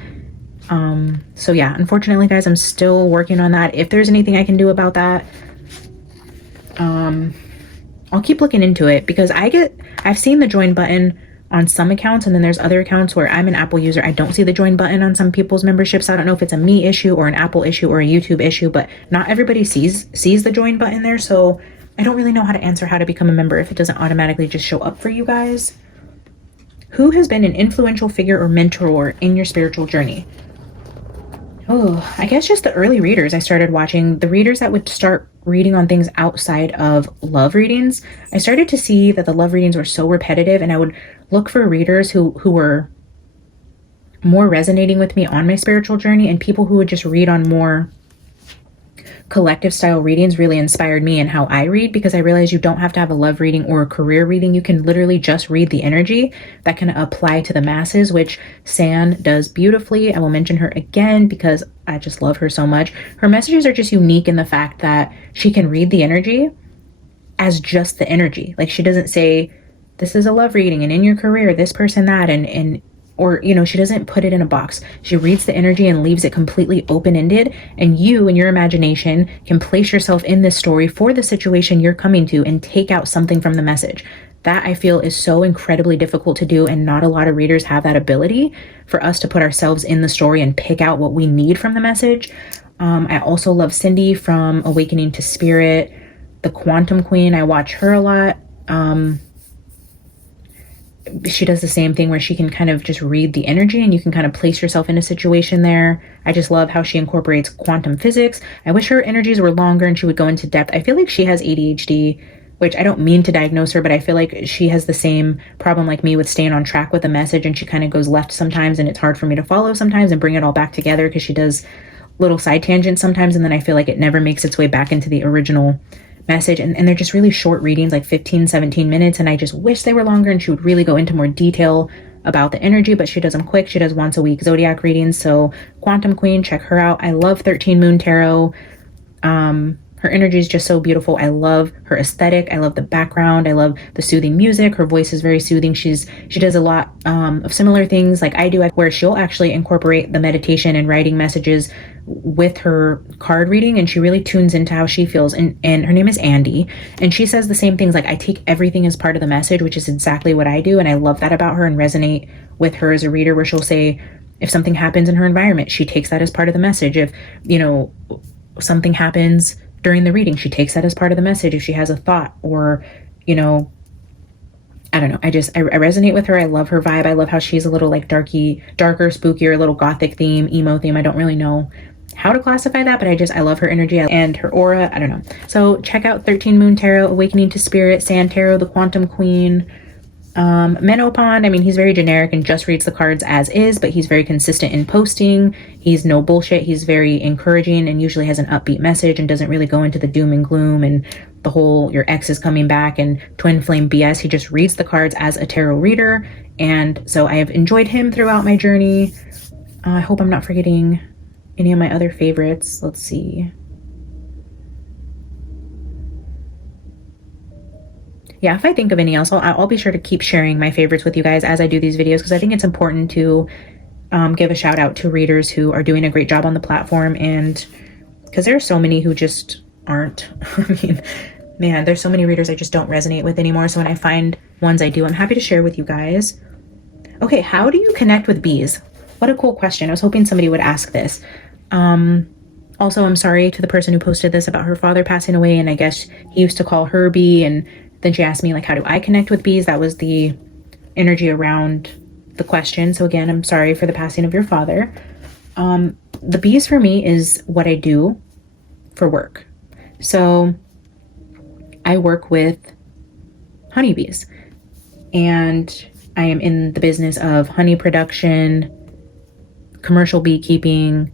So yeah, unfortunately guys, I'm still working on that. If there's anything I can do about that, I'll keep looking into it, because I've seen the join button on some accounts, and then there's other accounts where I'm an Apple user. I don't see the join button on some people's memberships. I don't know if it's a me issue or an Apple issue or a YouTube issue, but not everybody sees the join button there. So I don't really know how to answer how to become a member if it doesn't automatically just show up for you guys. Who has been an influential figure or mentor in your spiritual journey? Oh, I guess just the early readers I started watching, the readers that would start reading on things outside of love readings. I started to see that the love readings were so repetitive, and I would look for readers who were more resonating with me on my spiritual journey, and people who would just read on more collective style readings really inspired me in how I read, because I realized you don't have to have a love reading or a career reading. You can literally just read the energy that can apply to the masses, which San does beautifully. I will mention her again because I just love her so much. Her messages are just unique in the fact that she can read the energy as just the energy. Like, she doesn't say, this is a love reading and in your career, this person, that, and or, you know, she doesn't put it in a box. She reads the energy and leaves it completely open-ended. And you, in your imagination, can place yourself in this story for the situation you're coming to and take out something from the message. That, I feel, is so incredibly difficult to do, and not a lot of readers have that ability for us to put ourselves in the story and pick out what we need from the message. I also love Cindy from Awakening to Spirit, the Quantum Queen. I watch her a lot. She does the same thing where she can kind of just read the energy and you can kind of place yourself in a situation there. I just love how she incorporates quantum physics. I wish her energies were longer and she would go into depth. I feel like she has ADHD, which I don't mean to diagnose her, but I feel like she has the same problem like me with staying on track with a message, and she kind of goes left sometimes, and it's hard for me to follow sometimes and bring it all back together, because she does little side tangents sometimes, and then I feel like it never makes its way back into the original message. And they're just really short readings, like 15, 17 minutes. And I just wish they were longer and she would really go into more detail about the energy, but she does them quick. She does once a week zodiac readings. So Quantum Queen, check her out. I love 13 Moon Tarot. Her energy is just so beautiful. I love her aesthetic. I love the background. I love the soothing music. Her voice is very soothing. She does a lot of similar things like I do, where she'll actually incorporate the meditation and writing messages with her card reading, and she really tunes into how she feels. And her name is Andy, and she says the same things, like, I take everything as part of the message, which is exactly what I do. And I love that about her and resonate with her as a reader, where she'll say if something happens in her environment, she takes that as part of the message. If, you know, something happens during the reading, she takes that as part of the message. If she has a thought, or, you know, I don't know. I resonate with her. I love her vibe. I love how she's a little like darker, spookier, a little gothic theme, emo theme. I don't really know how to classify that, but I love her energy and her aura. I don't know. So check out 13 Moon Tarot, Awakening to Spirit, Sand Tarot, the Quantum Queen. Menopond, I mean, he's very generic and just reads the cards as is, but he's very consistent in posting. He's no bullshit. He's very encouraging and usually has an upbeat message and doesn't really go into the doom and gloom and the whole your ex is coming back and twin flame BS. He just reads the cards as a tarot reader. And so I have enjoyed him throughout my journey. I hope I'm not forgetting any of my other favorites. Let's see. Yeah, if I think of any else, I'll be sure to keep sharing my favorites with you guys as I do these videos, because I think it's important to give a shout out to readers who are doing a great job on the platform, and because there are so many who just aren't. I mean, man, there's so many readers I just don't resonate with anymore. So when I find ones I do, I'm happy to share with you guys. Okay, how do you connect with bees? What a cool question. I was hoping somebody would ask this. Also, I'm sorry to the person who posted this about her father passing away, and I guess he used to call her bee, and then she asked me, like, how do I connect with bees? That was the energy around the question. So again, I'm sorry for the passing of your father. The bees for me is what I do for work. So I work with honeybees, and I am in the business of honey production, commercial beekeeping.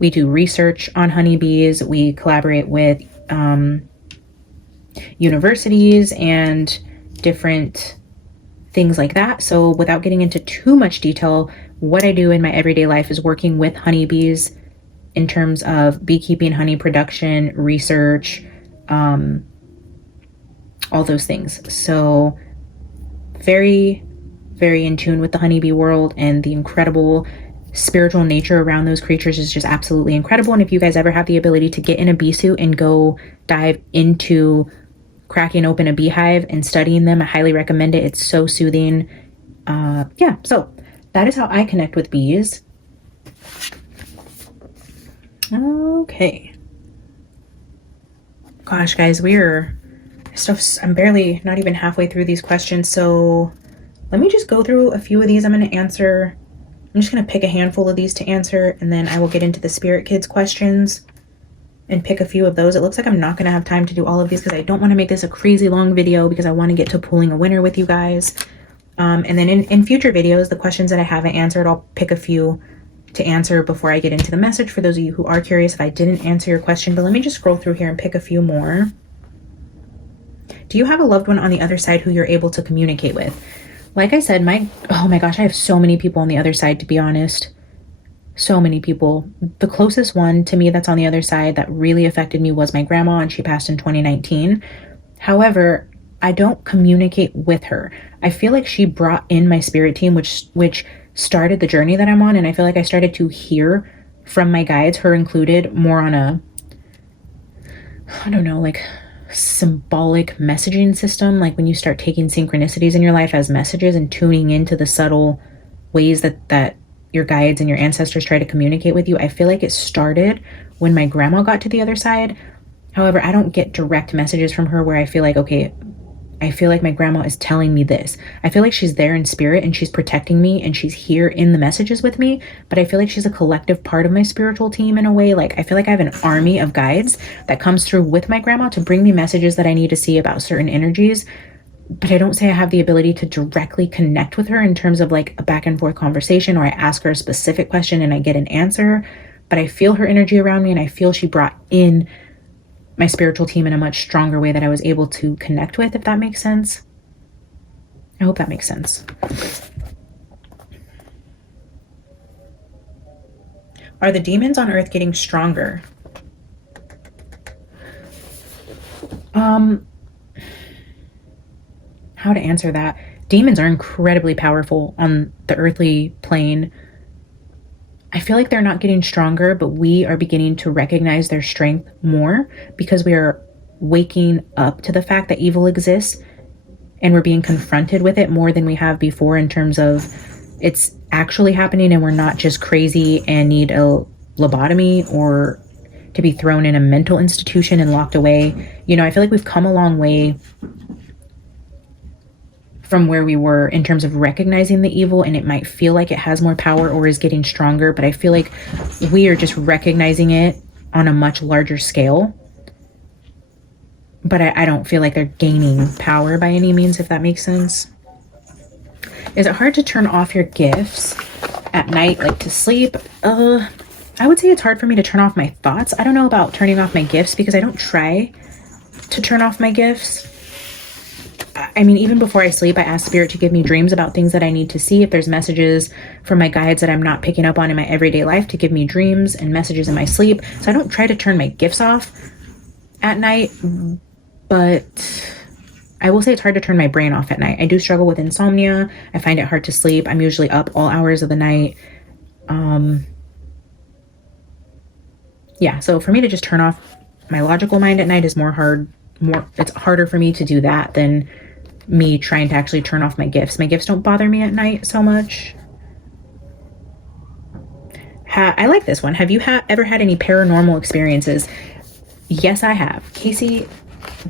We do research on honeybees. We collaborate with universities and different things like that. So without getting into too much detail, what I do in my everyday life is working with honeybees in terms of beekeeping, honey production, research, all those things. So very, very in tune with the honeybee world, and the incredible spiritual nature around those creatures is just absolutely incredible. And if you guys ever have the ability to get in a bee suit and go dive into cracking open a beehive and studying them, I highly recommend it. It's so soothing. Yeah, so that is how I connect with bees. Okay. Gosh, guys, I'm barely not even halfway through these questions. So let me just go through a few of these. I'm just going to pick a handful of these to answer, and then I will get into the Spirit Kids questions and pick a few of those. It looks like I'm not going to have time to do all of these because I don't want to make this a crazy long video, because I want to get to pulling a winner with you guys. And then in future videos, the questions that I haven't answered, I'll pick a few to answer before I get into the message for those of you who are curious if I didn't answer your question. But let me just scroll through here and pick a few more. Do you have a loved one on the other side who you're able to communicate with? Like I said, oh my gosh, I have so many people on the other side, to be honest. So many people. The closest one to me that's on the other side that really affected me was my grandma, and she passed in 2019. However, I don't communicate with her. I feel like she brought in my spirit team, which started the journey that I'm on, and I feel like I started to hear from my guides, her included, more on a, I don't know, like symbolic messaging system. Like when you start taking synchronicities in your life as messages and tuning into the subtle ways that your guides and your ancestors try to communicate with you. I feel like it started when my grandma got to the other side. However, I don't get direct messages from her where I feel like, okay, I feel like my grandma is telling me this. I feel like she's there in spirit and she's protecting me and she's here in the messages with me, but I feel like she's a collective part of my spiritual team in a way. Like I feel like I have an army of guides that comes through with my grandma to bring me messages that I need to see about certain energies. But I don't say I have the ability to directly connect with her in terms of like a back and forth conversation, or I ask her a specific question and I get an answer. But I feel her energy around me, and I feel she brought in my spiritual team in a much stronger way that I was able to connect with, if that makes sense. I hope that makes sense. Are the demons on Earth getting stronger? How to answer that? Demons are incredibly powerful on the earthly plane. I feel like they're not getting stronger, but we are beginning to recognize their strength more because we are waking up to the fact that evil exists, and we're being confronted with it more than we have before, in terms of it's actually happening and we're not just crazy and need a lobotomy or to be thrown in a mental institution and locked away. You know, I feel like we've come a long way from where we were in terms of recognizing the evil, and it might feel like it has more power or is getting stronger, but I feel like we are just recognizing it on a much larger scale. But I don't feel like they're gaining power by any means, if that makes sense. Is it hard to turn off your gifts at night, like to sleep? I would say it's hard for me to turn off my thoughts. I don't know about turning off my gifts because I don't try to turn off my gifts. I mean, even before I sleep, I ask Spirit to give me dreams about things that I need to see. If there's messages from my guides that I'm not picking up on in my everyday life, to give me dreams and messages in my sleep. So I don't try to turn my gifts off at night, but I will say it's hard to turn my brain off at night. I do struggle with insomnia. I find it hard to sleep. I'm usually up all hours of the night. Yeah, so for me to just turn off my logical mind at night is it's harder for me to do that than me trying to actually turn off my gifts. My gifts don't bother me at night so much. I like this one. Have you ever had any paranormal experiences? Yes, I have. Casey,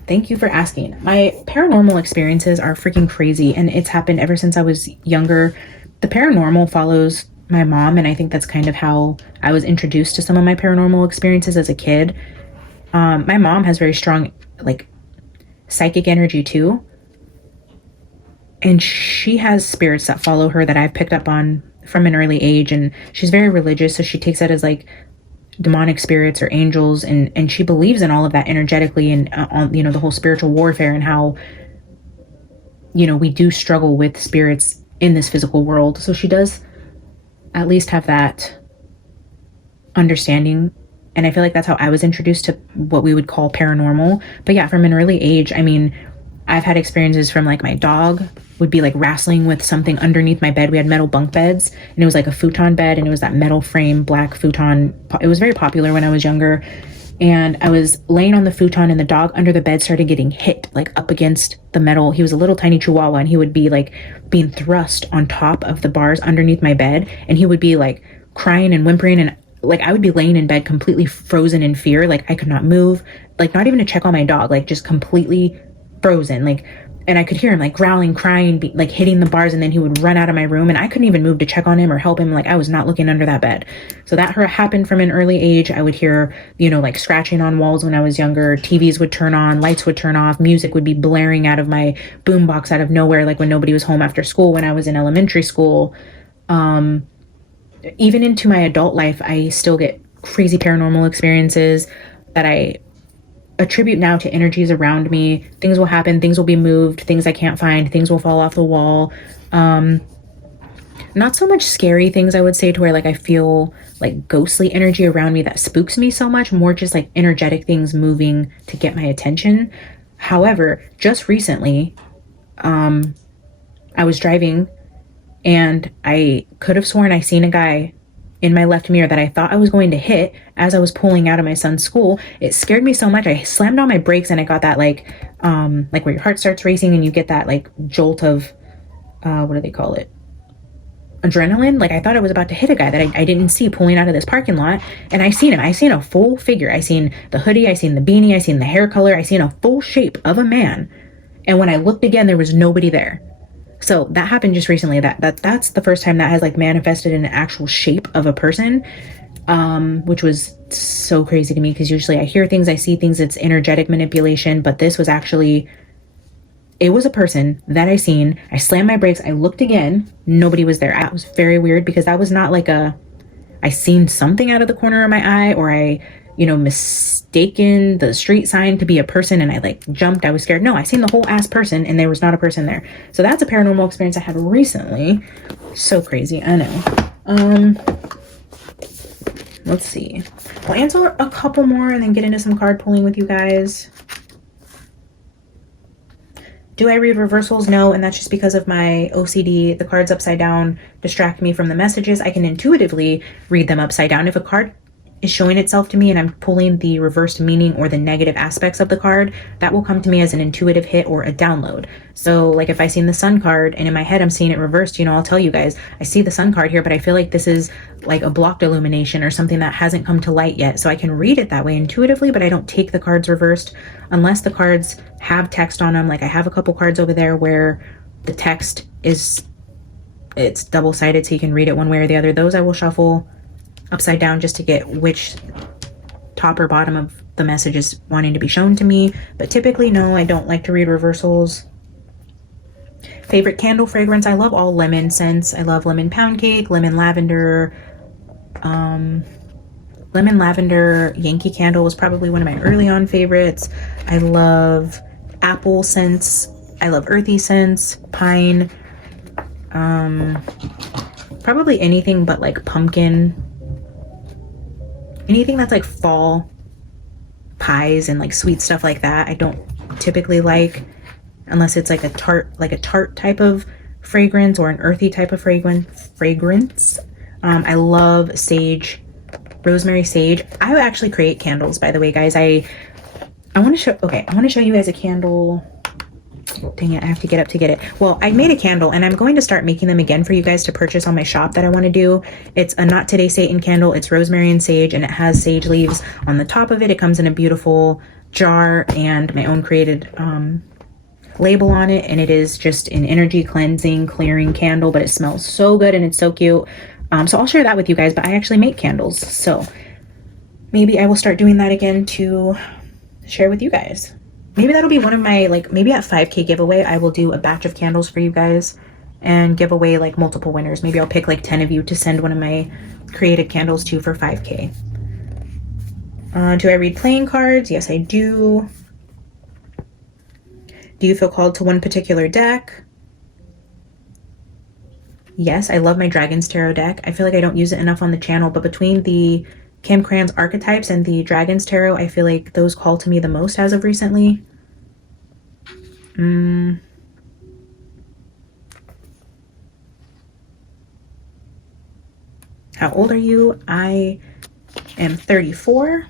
thank you for asking. My paranormal experiences are freaking crazy, and it's happened ever since I was younger. The paranormal follows my mom, and I think that's kind of how I was introduced to some of my paranormal experiences as a kid. My mom has very strong, like, psychic energy too. And she has spirits that follow her that I've picked up on from an early age. And she's very religious, so she takes that as like demonic spirits or angels, and she believes in all of that energetically, and on, you know, the whole spiritual warfare, and how, you know, we do struggle with spirits in this physical world. So she does at least have that understanding. And I feel like that's how I was introduced to what we would call paranormal. But yeah, from an early age, I mean, I've had experiences from like my dog would be like wrestling with something underneath my bed. We had metal bunk beds, and it was like a futon bed, and it was that metal frame black futon. It was very popular when I was younger. And I was laying on the futon, and the dog under the bed started getting hit like up against the metal. He was a little tiny chihuahua, and he would be like being thrust on top of the bars underneath my bed, and he would be like crying and whimpering, and like I would be laying in bed completely frozen in fear. Like I could not move, like not even to check on my dog, like just completely frozen. Like, and I could hear him like growling, crying, like hitting the bars, and then he would run out of my room, and I couldn't even move to check on him or help him. Like I was not looking under that bed. So that happened from an early age. I would hear, you know, like scratching on walls when I was younger. TVs would turn on, lights would turn off, music would be blaring out of my boombox out of nowhere, like when nobody was home after school when I was in elementary school. Even into my adult life, I still get crazy paranormal experiences that I attribute now to energies around me. Things will happen, things will be moved, things I can't find, things will fall off the wall. Not so much scary things, I would say, to where like I feel like ghostly energy around me that spooks me so much, more just like energetic things moving to get my attention. However, just recently, I was driving, and I could have sworn I seen a guy in my left mirror that I thought I was going to hit as I was pulling out of my son's school. It scared me so much. I slammed on my brakes, and I got that like where your heart starts racing and you get that like jolt of, what do they call it? Adrenaline. Like I thought I was about to hit a guy that I didn't see pulling out of this parking lot. And I seen him. I seen a full figure. I seen the hoodie. I seen the beanie. I seen the hair color. I seen a full shape of a man. And when I looked again, there was nobody there. So that happened just recently. That's the first time that has like manifested in an actual shape of a person, which was so crazy to me, because usually I hear things, I see things, it's energetic manipulation, but this was actually, it was a person that I seen. I slammed my brakes. I looked again. Nobody was there. That was very weird, because that was not like I seen something out of the corner of my eye, or I, you know, mistaken the street sign to be a person and I like jumped. I was scared. No, I seen the whole ass person and there was not a person there. So that's a paranormal experience I had recently. So crazy. I know. Let's see. I'll answer a couple more and then get into some card pulling with you guys. Do I read reversals? No, and that's just because of my OCD. The cards upside down distract me from the messages. I can intuitively read them upside down. If a card is showing itself to me and I'm pulling the reversed meaning or the negative aspects of the card, that will come to me as an intuitive hit or a download. So like if I seen the sun card and in my head I'm seeing it reversed, you know, I'll tell you guys, I see the sun card here, but I feel like this is like a blocked illumination or something that hasn't come to light yet. So I can read it that way intuitively, but I don't take the cards reversed unless the cards have text on them. Like I have a couple cards over there where the text is, it's double-sided so you can read it one way or the other. Those I will shuffle upside down just to get which top or bottom of the message is wanting to be shown to me. But typically, no, I don't like to read reversals. Favorite candle fragrance? I love all lemon scents. I love lemon pound cake, lemon lavender. Lemon lavender Yankee candle was probably one of my early on favorites. I love apple scents. I love earthy scents, pine. Probably anything but like pumpkin. Anything that's like fall pies and like sweet stuff like that, I don't typically like, unless it's like a tart type of fragrance or an earthy type of fragrance. I love sage, rosemary, sage. I actually create candles, by the way, guys. I want to show you guys a candle. Dang it, I have to get up to get it. Well, I made a candle and I'm going to start making them again for you guys to purchase on my shop that I want to do. It's a Not Today Satan candle. It's rosemary and sage, and it has sage leaves on the top of it. It comes in a beautiful jar and my own created label on it, and it is just an energy cleansing, clearing candle, but it smells so good and it's so cute. So I'll share that with you guys, but I actually make candles. So maybe I will start doing that again to share with you guys. Maybe that'll be one of my, like, maybe at 5K giveaway, I will do a batch of candles for you guys and give away like multiple winners. Maybe I'll pick like 10 of you to send one of my created candles to for 5K. Do I read playing cards? Yes, I do. Do you feel called to one particular deck? Yes, I love my Dragon's Tarot deck. I feel like I don't use it enough on the channel, but between the Kim Cran's archetypes and the Dragon's Tarot, I feel like those call to me the most as of recently. How old are you? I am 34.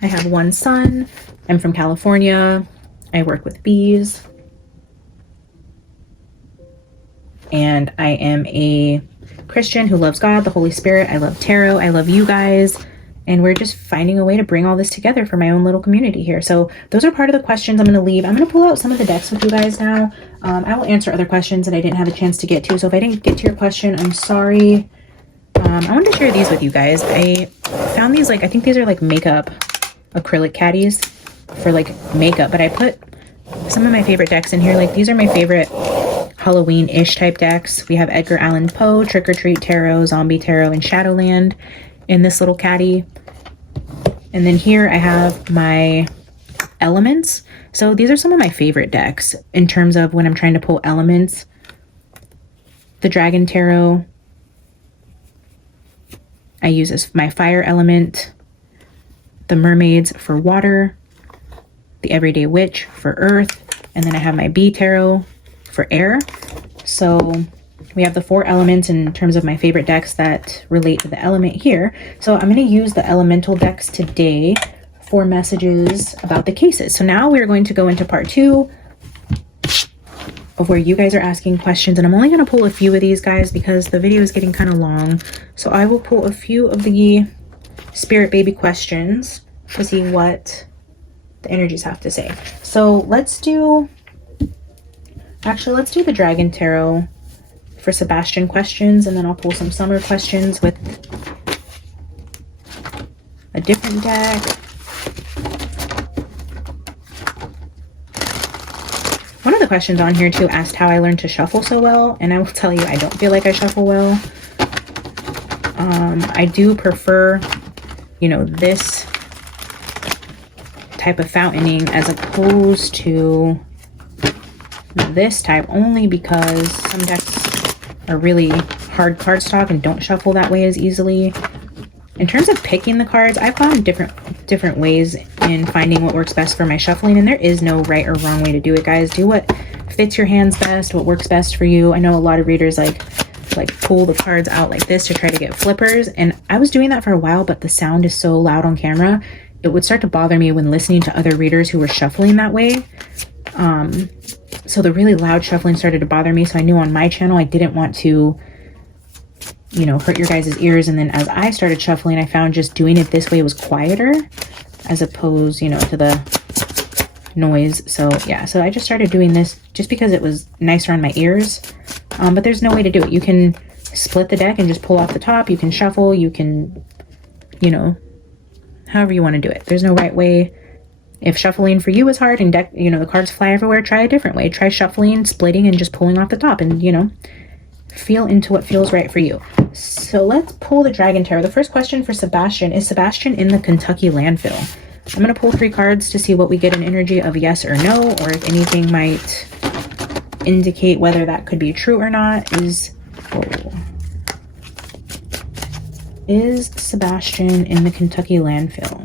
I have one son. I'm from California. I work with bees. And I am a Christian who loves God, the Holy Spirit. I love tarot. I love you guys. And we're just finding a way to bring all this together for my own little community here. So those are part of the questions I'm going to leave. I'm going to pull out some of the decks with you guys now. I will answer other questions that I didn't have a chance to get to. So if I didn't get to your question, I'm sorry. I wanted to share these with you guys. I found these, like, I think these are like makeup acrylic caddies for like makeup. But I put some of my favorite decks in here. Like, these are my favorite Halloween-ish type decks. We have Edgar Allan Poe, Trick or Treat Tarot, Zombie Tarot, and Shadowland in this little caddy. And then here I have my elements. So these are some of my favorite decks in terms of when I'm trying to pull elements. The Dragon Tarot I use as my fire element. The Mermaids for water. The Everyday Witch for earth. And then I have my Bee Tarot for air. So we have the 4 elements in terms of my favorite decks that relate to the element here. So I'm going to use the elemental decks today for messages about the cases. So now we're going to go into part 2 of where you guys are asking questions. And I'm only going to pull a few of these, guys, because the video is getting kind of long. So I will pull a few of the spirit baby questions to see what the energies have to say. So let's do the Dragon Tarot for Sebastian questions, and then I'll pull some summer questions with a different deck. One of the questions on here too asked how I learned to shuffle so well, and I will tell you I don't feel like I shuffle well. I do prefer, you know, this type of fountaining as opposed to this type, only because some decks are really hard cardstock and don't shuffle that way as easily. In terms of picking the cards, I've found different ways in finding what works best for my shuffling, and there is no right or wrong way to do it, guys. Do what fits your hands best, what works best for you. I know a lot of readers like pull the cards out like this to try to get flippers, and I was doing that for a while, but the sound is so loud on camera, it would start to bother me when listening to other readers who were shuffling that way. So the really loud shuffling started to bother me. So I knew on my channel I didn't want to, you know, hurt your guys' ears. And then as I started shuffling, I found just doing it this way was quieter as opposed, you know, to the noise. So yeah, so I just started doing this just because it was nicer on my ears. But there's no way to do it. You can split the deck and just pull off the top. You can shuffle. You can, you know, however you want to do it. There's no right way. If shuffling for you is hard and deck, you know, the cards fly everywhere, try a different way. Try shuffling, splitting, and just pulling off the top, and, you know, feel into what feels right for you. So let's pull the Dragon Tarot. The first question for Sebastian is Sebastian in the Kentucky landfill. I'm going to pull 3 cards to see what we get an energy of yes or no, or if anything might indicate whether that could be true or not. Is Sebastian in the Kentucky landfill?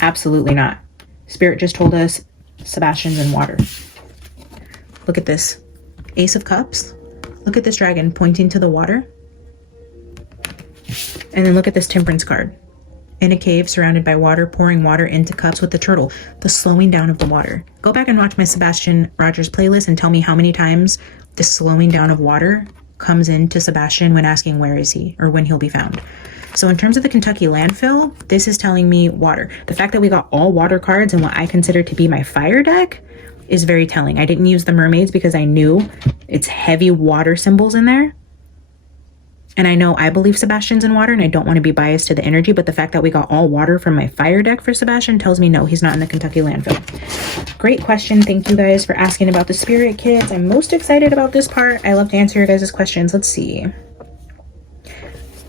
Absolutely not. Spirit just told us Sebastian's in water. Look at this. Ace of Cups. Look at this dragon pointing to the water. And then look at this Temperance card. In a cave surrounded by water, pouring water into cups with the turtle. The slowing down of the water. Go back and watch my Sebastian Rogers playlist and tell me how many times the slowing down of water comes into Sebastian when asking where is he or when he'll be found. So in terms of the Kentucky landfill, this is telling me water. The fact that we got all water cards in what I consider to be my fire deck is very telling. I didn't use the mermaids because I knew it's heavy water symbols in there. And I know I believe Sebastian's in water and I don't want to be biased to the energy, but the fact that we got all water from my fire deck for Sebastian tells me no, he's not in the Kentucky landfill. Great question. Thank you guys for asking about the spirit kids. I'm most excited about this part. I love to answer your guys' questions. Let's see.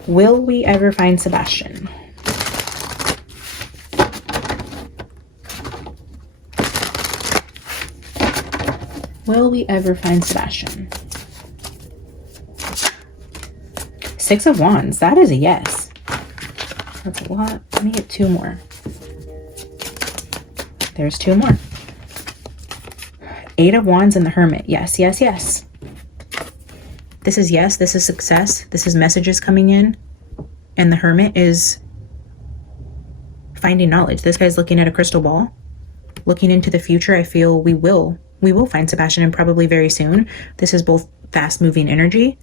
Will we ever find Sebastian? Will we ever find Sebastian? Six of Wands. That is a yes. That's a lot. Let me get 2 more. There's 2 more. 8 of Wands and the Hermit. Yes, yes, yes. This is yes. This is success. This is messages coming in. And the Hermit is finding knowledge. This guy's looking at a crystal ball. Looking into the future, I feel we will find Sebastian, and probably very soon. This is both fast-moving energy,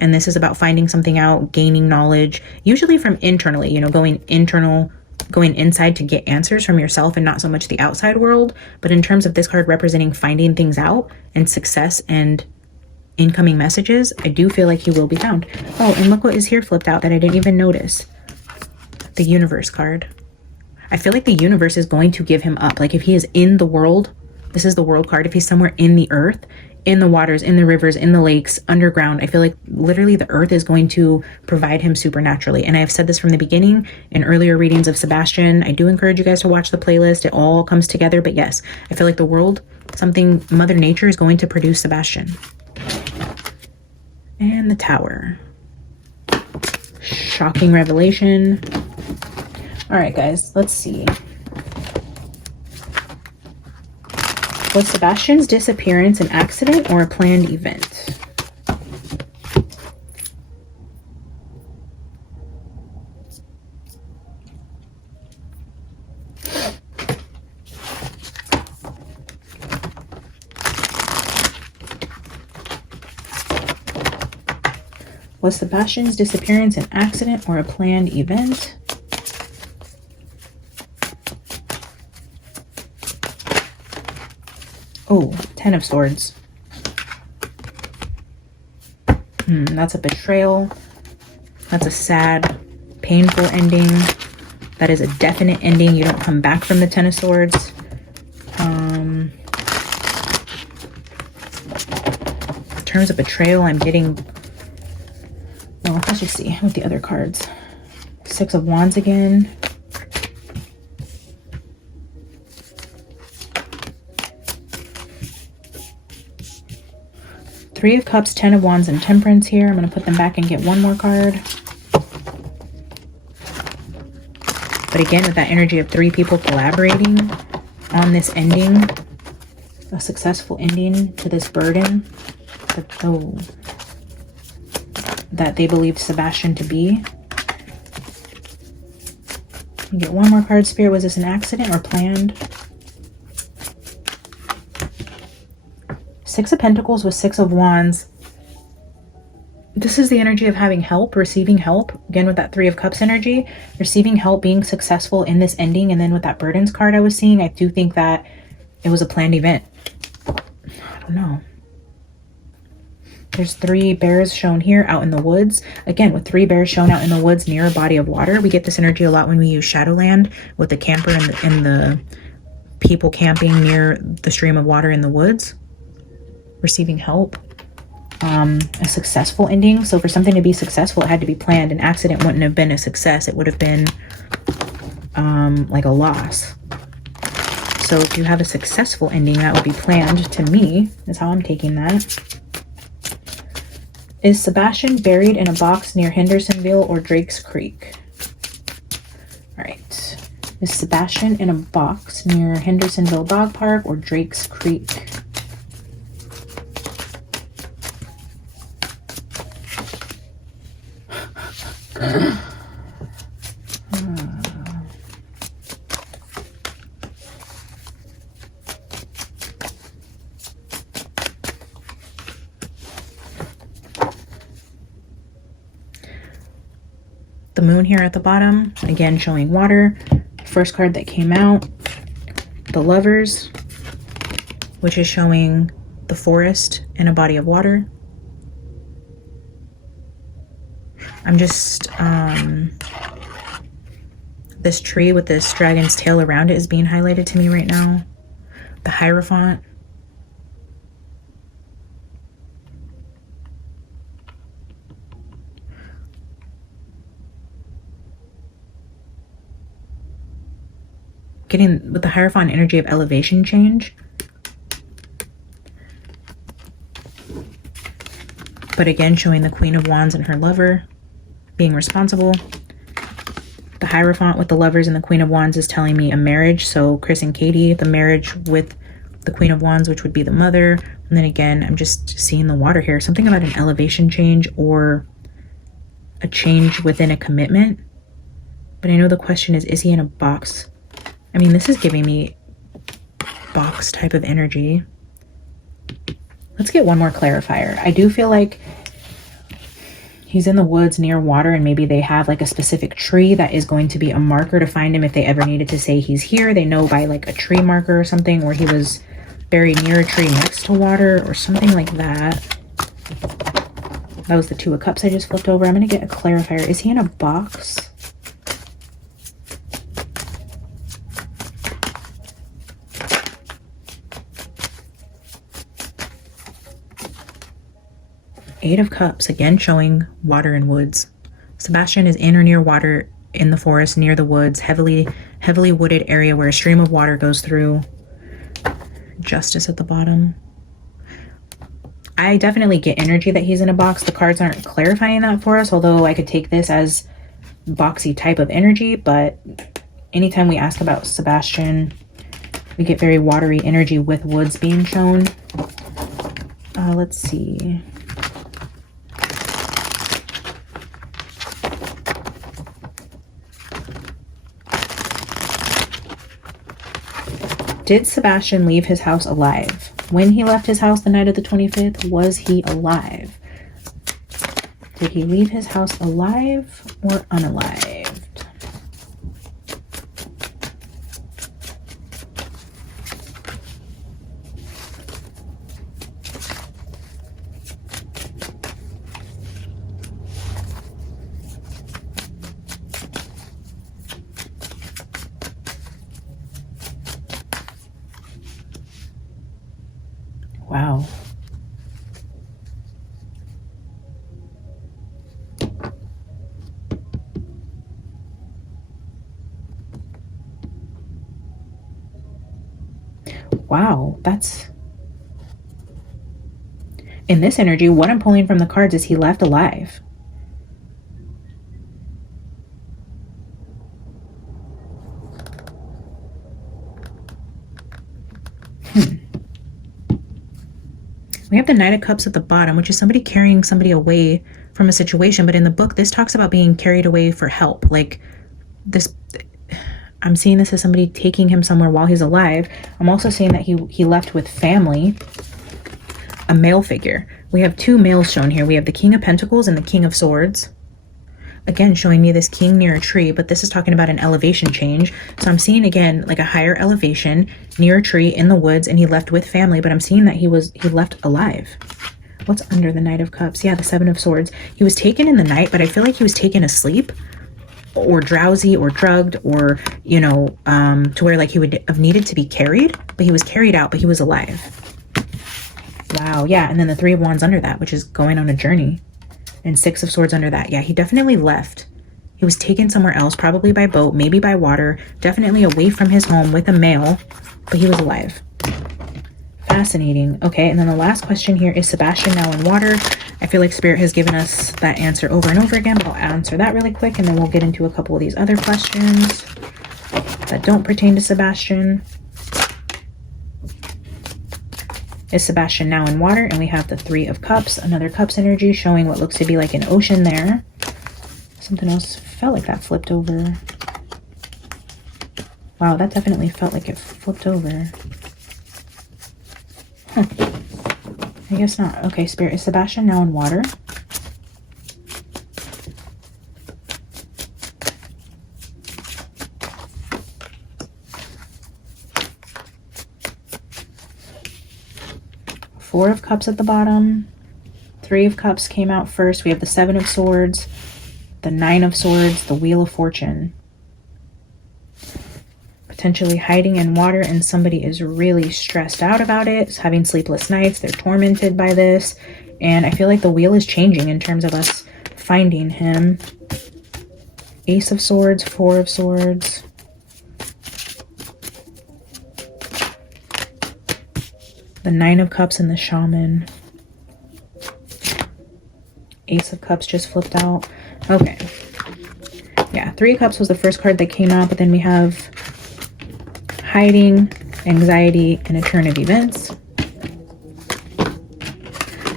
and this is about finding something out, gaining knowledge, usually from internally, you know, going inside to get answers from yourself and not so much the outside world. But in terms of this card representing finding things out and success and incoming messages, I do feel like he will be found. Oh, and look what is here flipped out that I didn't even notice. The Universe card. I feel like the universe is going to give him up. Like if he is in the world, this is the World card. If he's somewhere in the earth, in the waters, in the rivers, in the lakes, underground, I feel like literally the earth is going to provide him supernaturally. And I have said this from the beginning in earlier readings of Sebastian. I do encourage you guys to watch the playlist. It all comes together. But yes, I feel like the world, something, Mother Nature is going to produce Sebastian. And the Tower. Shocking revelation. All right, guys, let's see. Was Sebastian's disappearance an accident or a planned event? Was Sebastian's disappearance an accident or a planned event? Oh, 10 of Swords. That's a betrayal. That's a sad, painful ending. That is a definite ending. You don't come back from the 10 of Swords. In terms of betrayal, I'm getting... Well, let's just see with the other cards. 6 of Wands again. Three of Cups, 10 of Wands, and Temperance here. I'm going to put them back and get one more card. But again, with that energy of 3 people collaborating on this ending, a successful ending to this burden that they believed Sebastian to be. You get one more card, Spirit. Was this an accident or planned? 6 of Pentacles with 6 of Wands. This is the energy of having help, receiving help. Again, with that 3 of Cups energy, receiving help, being successful in this ending. And then with that Burdens card I was seeing, I do think that it was a planned event. I don't know. There's 3 bears shown here out in the woods. Again, with 3 bears shown out in the woods near a body of water. We get this energy a lot when we use Shadowland with the camper and the people camping near the stream of water in the woods. Receiving help, a successful ending. So for something to be successful, it had to be planned. An accident wouldn't have been a success. It would have been like a loss. So if you have a successful ending, that would be planned to me, is how I'm taking that. Is Sebastian buried in a box near Hendersonville or Drake's Creek? All right. Is Sebastian in a box near Hendersonville Dog Park or Drake's Creek? The moon here at the bottom, again showing water. First card that came out, the Lovers, which is showing the forest and a body of water. I'm just, this tree with this dragon's tail around it is being highlighted to me right now. The Hierophant. Getting with the Hierophant energy of elevation change. But again, showing the Queen of Wands and her lover being responsible. The Hierophant with the lovers and the Queen of Wands is telling me a marriage. So Chris and Katie, the marriage with the Queen of Wands, which would be the mother. And then again, I'm just seeing the water here. Something about an elevation change or a change within a commitment. But I know the question is he in a box? I mean, this is giving me box type of energy. Let's get one more clarifier. I do feel like he's in the woods near water, and maybe they have like a specific tree that is going to be a marker to find him if they ever needed to say he's here. They know by like a tree marker or something, or he was buried near a tree next to water or something like that. That was the Two of Cups I just flipped over. I'm going to get a clarifier. Is he in a box? Eight of Cups, again showing water and woods. Sebastian is in or near water in the forest, near the woods, heavily wooded area where a stream of water goes through. Justice at the bottom. I definitely get energy that he's in a box. The cards aren't clarifying that for us, although I could take this as boxy type of energy, but anytime we ask about Sebastian, we get very watery energy with woods being shown. Let's see. Did Sebastian leave his house alive? When he left his house the night of the 25th, was he alive? Did he leave his house alive or unalived? Wow. Wow, that's... In this energy, what I'm pulling from the cards is he left alive. We have the Knight of Cups at the bottom, which is somebody carrying somebody away from a situation. But in the book, this talks about being carried away for help. Like this, I'm seeing this as somebody taking him somewhere while he's alive. I'm also seeing that he left with family, a male figure. We have two males shown here. We have the King of Pentacles and the King of Swords. Again, showing me this king near a tree, but this is talking about an elevation change. So I'm seeing again, like a higher elevation near a tree in the woods, and he left with family, but I'm seeing that he left alive. What's under the Knight of Cups? Yeah, the Seven of Swords. He was taken in the night, but I feel like he was taken asleep or drowsy or drugged or, you know, to where like he would have needed to be carried, but he was carried out, but he was alive. Wow. Yeah. And then the Three of Wands under that, which is going on a journey. And Six of Swords under that. Yeah, he definitely left. He was taken somewhere else, probably by boat, maybe by water, definitely away from his home with a male, but he was alive. Fascinating. Okay, and then the last question here is Sebastian now in water. I feel like Spirit has given us that answer over and over again, but I'll answer that really quick, and then we'll get into a couple of these other questions that don't pertain to Sebastian. Is Sebastian now in water? And we have the Three of Cups, another Cups energy showing what looks to be like an ocean there. Something else felt like that flipped over. Wow, that definitely felt like it flipped over. Huh. I guess not. Okay, Spirit, is Sebastian now in water? Four of Cups at the bottom. Three of Cups came out first. We have the Seven of Swords. The Nine of Swords, the Wheel of Fortune. Potentially hiding in water, and somebody is really stressed out about it, having sleepless nights. They're tormented by this. And I feel like the wheel is changing in terms of us finding him. Ace of Swords, Four of Swords. The Nine of Cups and the Shaman. Ace of Cups just flipped out. Okay. Yeah, Three of Cups was the first card that came out, but then we have hiding, anxiety, and a turn of events. All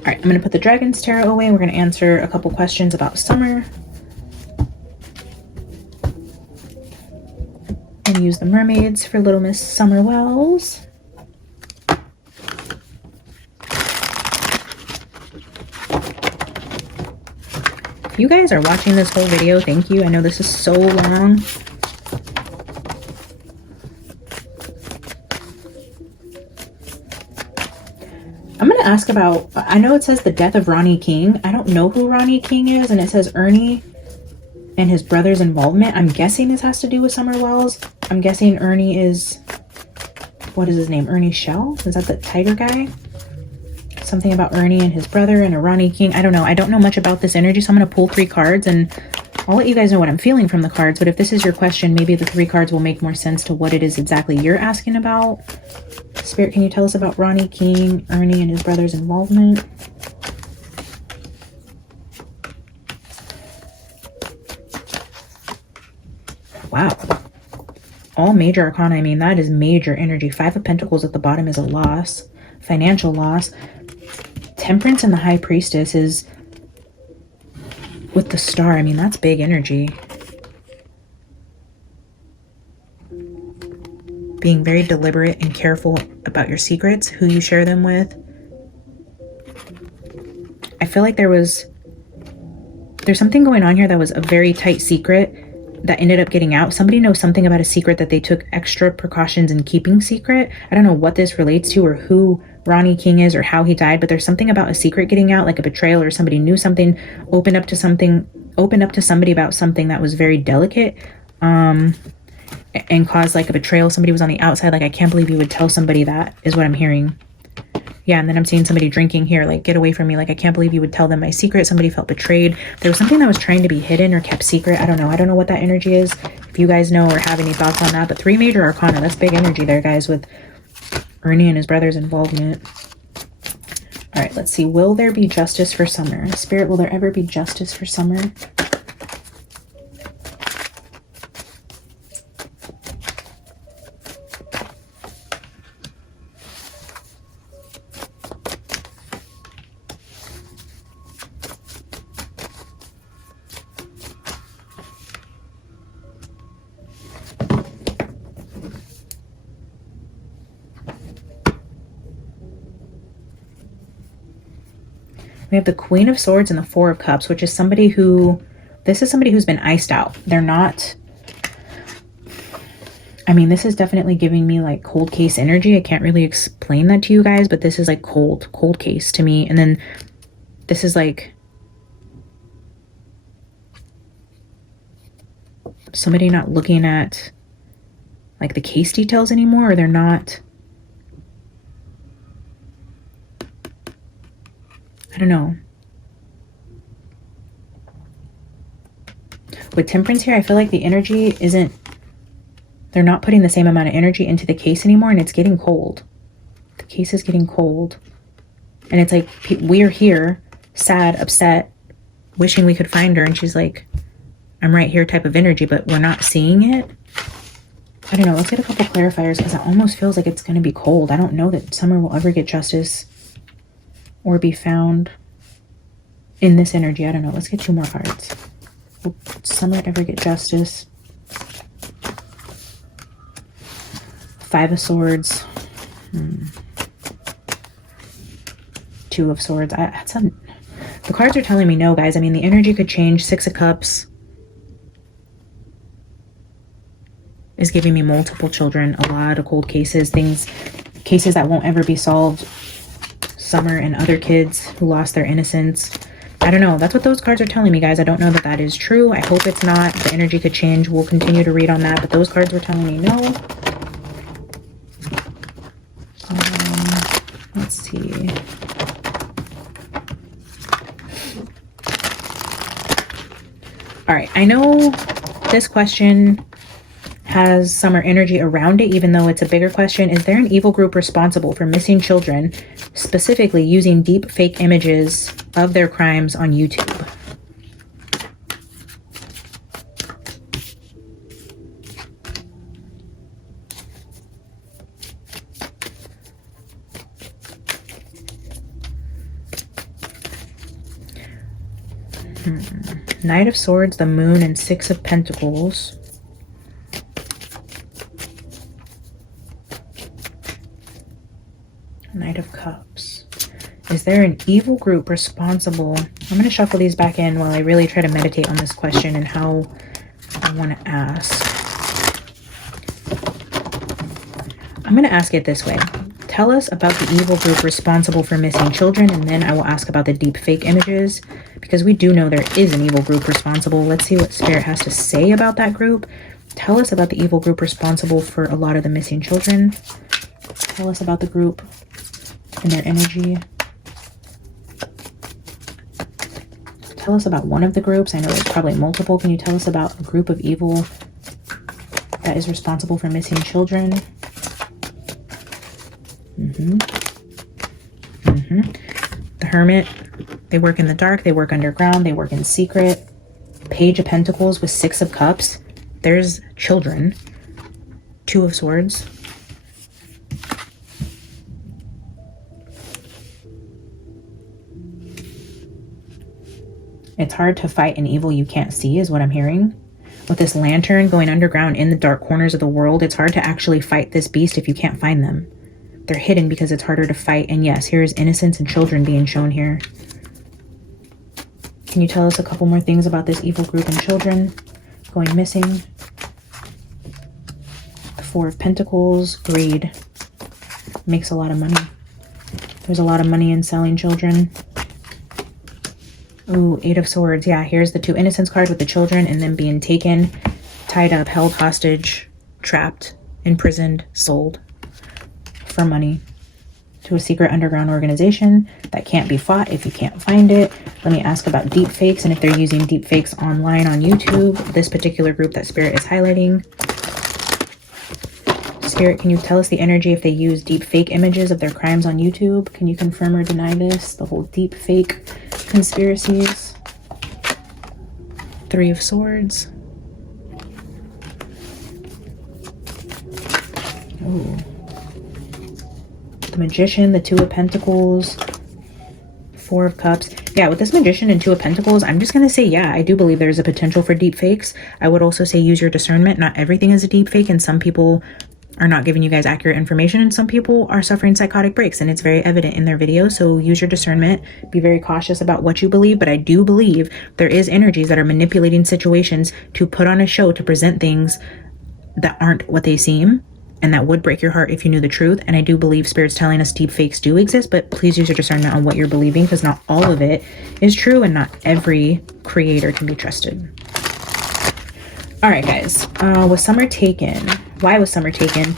right, I'm going to put the Dragon's Tarot away. We're going to answer a couple questions about summer. And use the mermaids for Little Miss Summer Wells. If you guys are watching this whole video, thank you. I know this is so long. I'm going to ask about, I know it says the death of Ronnie King. I don't know who Ronnie King is, and it says Ernie and his brother's involvement. I'm guessing this has to do with Summer Wells. I'm guessing Ernie is, what is his name? Ernie Shell? Is that the tiger guy? Something about Ernie and his brother and a Ronnie King. I don't know. I don't know much about this energy, so I'm going to pull 3 cards and I'll let you guys know what I'm feeling from the cards. But if this is your question, maybe the 3 cards will make more sense to what it is exactly you're asking about. Spirit, can you tell us about Ronnie King, Ernie, and his brother's involvement? Wow. All major arcana. I mean, that is major energy. 5 of Pentacles at the bottom is a loss. Financial loss. Temperance and the High Priestess is with the Star. I mean, that's big energy. Being very deliberate and careful about your secrets, who you share them with. I feel like there's something going on here that was a very tight secret that ended up getting out. Somebody knows something about a secret that they took extra precautions in keeping secret. I don't know what this relates to or who Ronnie King is or how he died, but there's something about a secret getting out, like a betrayal, or somebody knew something, opened up to somebody about something that was very delicate, and caused like a betrayal. Somebody was on the outside, like, I can't believe you would tell somebody that, is what I'm hearing. Yeah, and then I'm seeing somebody drinking here, like, get away from me, like, I can't believe you would tell them my secret. Somebody felt betrayed. There was something that was trying to be hidden or kept secret. I don't know what that energy is. If you guys know or have any thoughts on that. But 3 major arcana, that's big energy there, guys, with Ernie and his brother's involvement. All right, let's see. Will there be justice for Summer? Spirit, will there ever be justice for Summer? We have the Queen of Swords and the Four of Cups, which is somebody who, this is somebody who's been iced out. They're not, I mean, this is definitely giving me like cold case energy. I can't really explain that to you guys, but this is like cold case to me. And then this is like somebody not looking at like the case details anymore, or they're not, I don't know. With Temperance here, I feel like the energy isn't, they're not putting the same amount of energy into the case anymore, and it's getting cold. The case is getting cold. And it's like, we're here, sad, upset, wishing we could find her, and she's like, I'm right here type of energy, but we're not seeing it. I don't know. Let's get a couple clarifiers, because it almost feels like it's going to be cold. I don't know that Summer will ever get justice or be found in this energy. I don't know. Let's get 2 more cards. Will Summer ever get justice? 5 of Swords. 2 of Swords. The cards are telling me no, guys. I mean, the energy could change. 6 of Cups is giving me multiple children, a lot of cold cases, cases that won't ever be solved. Summer and other kids who lost their innocence. I don't know. That's what those cards are telling me, guys. I don't know that that is true. I hope it's not. The energy could change. We'll continue to read on that. But those cards were telling me no. Let's see. All right. I know this question has summer energy around it, even though it's a bigger question. Is there an evil group responsible for missing children, specifically using deep fake images of their crimes on YouTube? Knight of Swords, the Moon, and Six of Pentacles. Knight of Cups. Is there an evil group responsible? I'm going to shuffle these back in while I really try to meditate on this question and how I want to ask. I'm going to ask it this way. Tell us about the evil group responsible for missing children, and then I will ask about the deep fake images, because we do know there is an evil group responsible. Let's see what Spirit has to say about that group. Tell us about the evil group responsible for a lot of the missing children. Tell us about the group and their energy. Tell us about one of the groups. I know there's probably multiple. Can you tell us about a group of evil that is responsible for missing children? The Hermit. They work in the dark. They work underground. They work in secret. Page of Pentacles with Six of Cups. There's children. Two of Swords. It's hard to fight an evil you can't see, is what I'm hearing. With this lantern going underground in the dark corners of the world, it's hard to actually fight this beast if you can't find them. They're hidden because it's harder to fight. And yes, here is innocence and children being shown here. Can you tell us a couple more things about this evil group and children going missing? The Four of Pentacles, greed. Makes a lot of money. There's a lot of money in selling children. Ooh, Eight of Swords. Yeah, here's the two innocence card with the children and then being taken, tied up, held hostage, trapped, imprisoned, sold for money to a secret underground organization that can't be fought if you can't find it. Let me ask about deep fakes and if they're using deep fakes online on YouTube. This particular group that Spirit is highlighting. Spirit, can you tell us the energy if they use deep fake images of their crimes on YouTube? Can you confirm or deny this? The whole deep fake conspiracies. Three of Swords. Ooh. The Magician, the Two of Pentacles, Four of Cups. Yeah, with this Magician and Two of Pentacles, I'm just going to say, yeah, I do believe there's a potential for deep fakes. I would also say use your discernment. Not everything is a deep fake, and some people are not giving you guys accurate information, and some people are suffering psychotic breaks, and it's very evident in their videos. So use your discernment. Be very cautious about what you believe, but I do believe there is energies that are manipulating situations to put on a show, to present things that aren't what they seem, and that would break your heart if you knew the truth. And I do believe Spirit's telling us deep fakes do exist, but please use your discernment on what you're believing, because not all of it is true and not every creator can be trusted. All right, guys, was summer taken? Why was summer taken?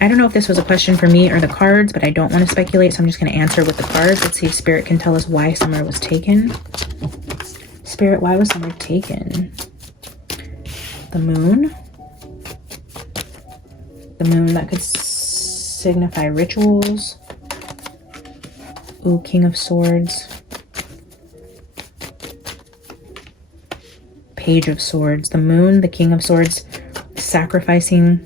I don't know if this was a question for me or the cards, but I don't want to speculate, so I'm just going to answer with the cards. Let's see if Spirit can tell us why summer was taken. Spirit, why was summer taken? The Moon. The Moon, that could signify rituals. Ooh, King of Swords. Page of Swords. The Moon, the King of Swords, sacrificing.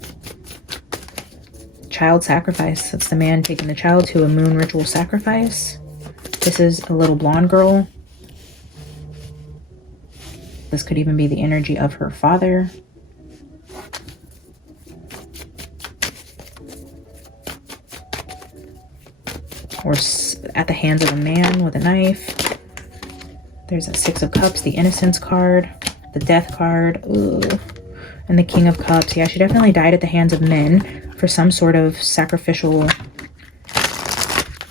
Child sacrifice. That's the man taking the child to a moon ritual sacrifice. This is a little blonde girl. This could even be the energy of her father. Or at the hands of a man with a knife. There's a Six of Cups, the Innocence card, the Death card, ooh, and the King of Cups. Yeah, she definitely died at the hands of men for some sort of sacrificial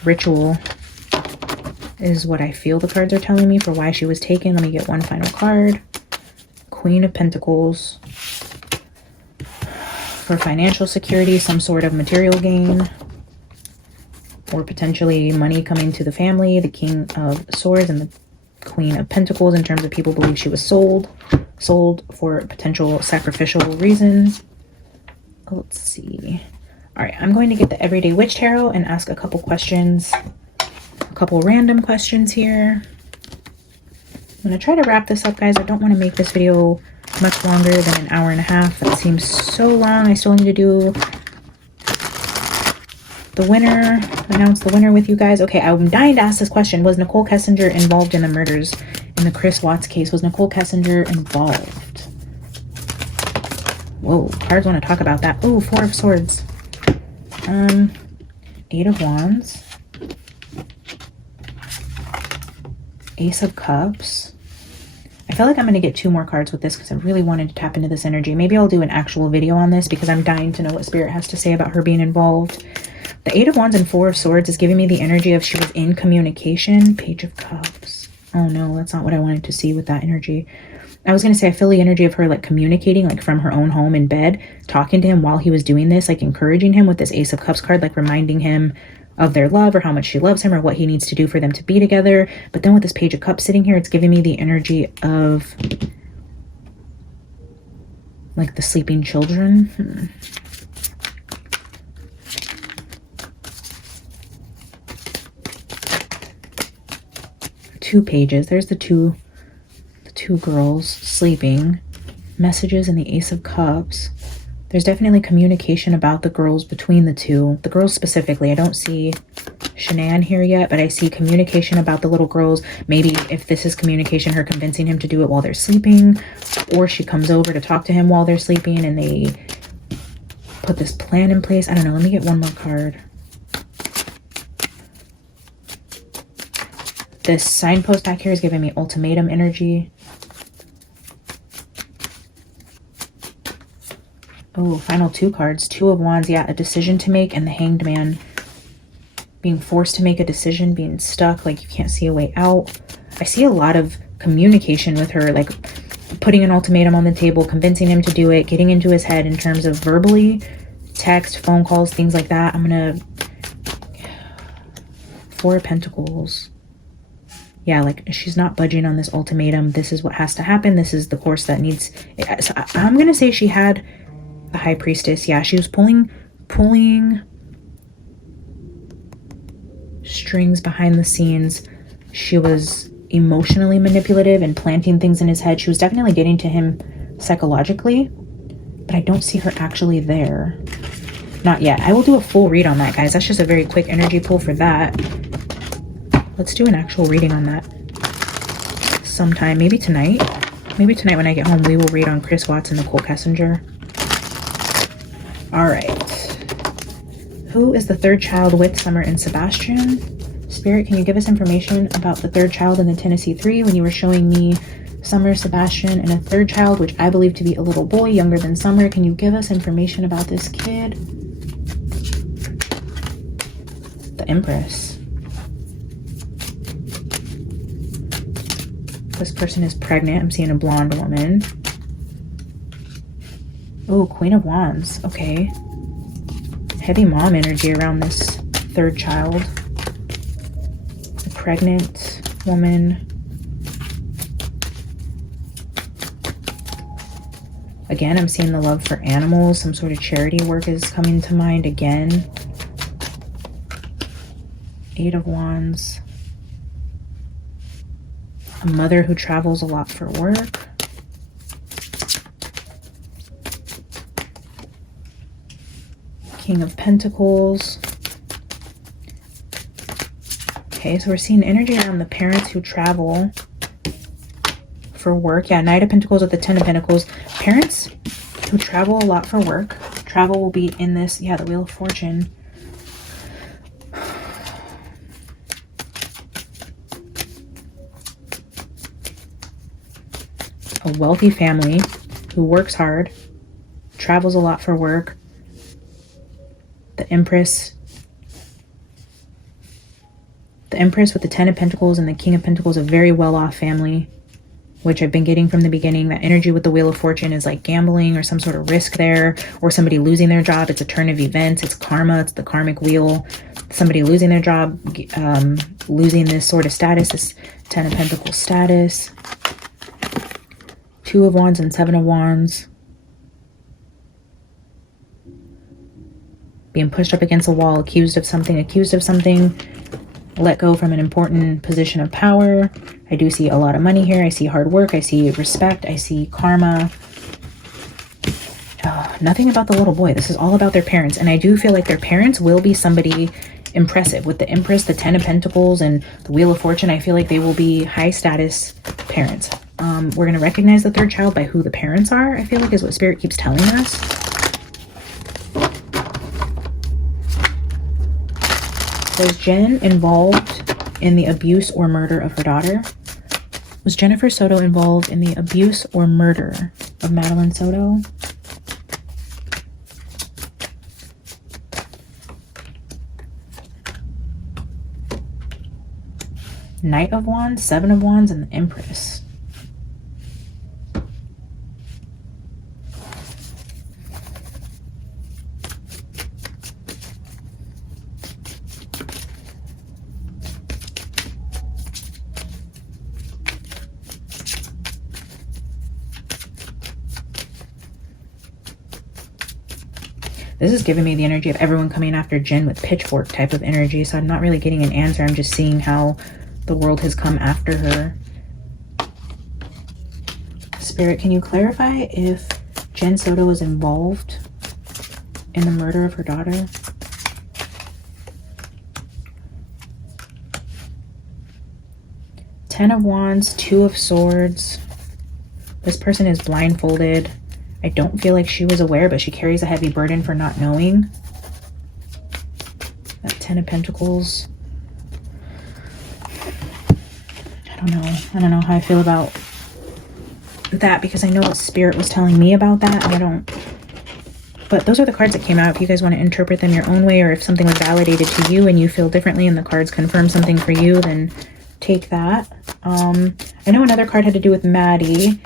ritual. is what I feel the cards are telling me for why she was taken. Let me get one final card. Queen of Pentacles. For financial security, some sort of material gain. Or potentially money coming to the family. The King of Swords and the Queen of Pentacles in terms of people believe she was sold. Sold for potential sacrificial reasons. Let's see. All right, I'm going to get the Everyday Witch Tarot and ask a couple questions. A couple random questions here. I'm going to try to wrap this up, guys. I don't want to make this video much longer than an hour and a half. That seems so long. I still need to do the winner, announce the winner with you guys. Okay, I'm dying to ask this question. Was Nicole Kessinger involved in the murders in the Chris Watts case? Was Nicole Kessinger involved? Whoa, cards want to talk about that. Oh, Four of Swords. Eight of Wands. Ace of Cups. I feel like I'm going to get 2 more cards with this because I really wanted to tap into this energy. Maybe I'll do an actual video on this because I'm dying to know what Spirit has to say about her being involved. The Eight of Wands and Four of Swords is giving me the energy of she was in communication. Page of Cups. Oh no, that's not what I wanted to see with that energy. I was going to say I feel the energy of her like communicating like from her own home in bed, talking to him while he was doing this, like encouraging him with this Ace of Cups card, like reminding him of their love or how much she loves him or what he needs to do for them to be together. But then with this Page of Cups sitting here, it's giving me the energy of like the sleeping children. 2 pages. There's the two girls sleeping. Messages and the Ace of Cups. There's definitely communication about the girls between the two. The girls specifically. I don't see Shanann here yet, but I see communication about the little girls. Maybe if this is communication, her convincing him to do it while they're sleeping, or she comes over to talk to him while they're sleeping and they put this plan in place. I don't know. Let me get one more card. This signpost back here is giving me ultimatum energy. Oh, final 2 cards. 2 of Wands. Yeah, a decision to make, and the Hanged Man. Being forced to make a decision, being stuck, like you can't see a way out. I see a lot of communication with her, like putting an ultimatum on the table, convincing him to do it, getting into his head in terms of verbally, text, phone calls, things like that. I'm going to... 4 of Pentacles. Yeah, like she's not budging on this ultimatum. This is what has to happen. This is the course that needs... So I'm going to say she had the High Priestess. Yeah, she was pulling strings behind the scenes. She was emotionally manipulative and planting things in his head. She was definitely getting to him psychologically, but I don't see her actually there. Not yet. I will do a full read on that, guys. That's just a very quick energy pull for that. Let's do an actual reading on that sometime. Maybe tonight. Maybe tonight when I get home, we will read on Chris Watts and Nicole Kessinger. All right. Who is the 3rd child with Summer and Sebastian? Spirit, can you give us information about the 3rd child in the Tennessee 3 when you were showing me Summer, Sebastian, and a 3rd child, which I believe to be a little boy younger than Summer? Can you give us information about this kid? The Empress. This person is pregnant. I'm seeing a blonde woman. Oh, Queen of Wands. Okay. Heavy mom energy around this 3rd child. A pregnant woman. Again, I'm seeing the love for animals. Some sort of charity work is coming to mind again. 8 of Wands. A mother who travels a lot for work. King of Pentacles. Okay, so we're seeing energy around the parents who travel for work. Yeah, Knight of Pentacles with the 10 of Pentacles. Parents who travel a lot for work. Travel will be in this, yeah, the Wheel of Fortune. A wealthy family who works hard, travels a lot for work. The Empress The Empress with the Ten of Pentacles and the King of Pentacles, a very well-off family, which I've been getting from the beginning. That energy with the Wheel of Fortune is like gambling or some sort of risk there, or somebody losing their job. It's a turn of events. It's karma. It's the karmic wheel. Somebody losing their job, losing this sort of status, this Ten of Pentacles status. Two of Wands and Seven of Wands. Being pushed up against a wall, accused of something, let go from an important position of power. I do see a lot of money here. I see hard work. I see respect. I see karma. Nothing about the little boy. This is all about their parents. And I do feel like their parents will be somebody impressive. With the Empress, the Ten of Pentacles, and the Wheel of Fortune, I feel like they will be high status parents. We're going to recognize the third child by who the parents are, I feel like is what Spirit keeps telling us. Was Jen involved in the abuse or murder of her daughter? Was Jennifer Soto involved in the abuse or murder of Madeline Soto? Knight of Wands, Seven of Wands, and the Empress. This is giving me the energy of everyone coming after Jen with pitchfork type of energy. So I'm not really getting an answer. I'm just seeing how the world has come after her. Spirit, can you clarify if Jen Soto was involved in the murder of her daughter? Ten of Wands, Two of Swords. This person is blindfolded. I don't feel like she was aware, but she carries a heavy burden for not knowing. That Ten of Pentacles. I don't know how I feel about that, because I know what Spirit was telling me about that. But those are the cards that came out. If you guys want to interpret them your own way, or if something was validated to you and you feel differently and the cards confirm something for you, then take that. I know another card had to do with Maddie.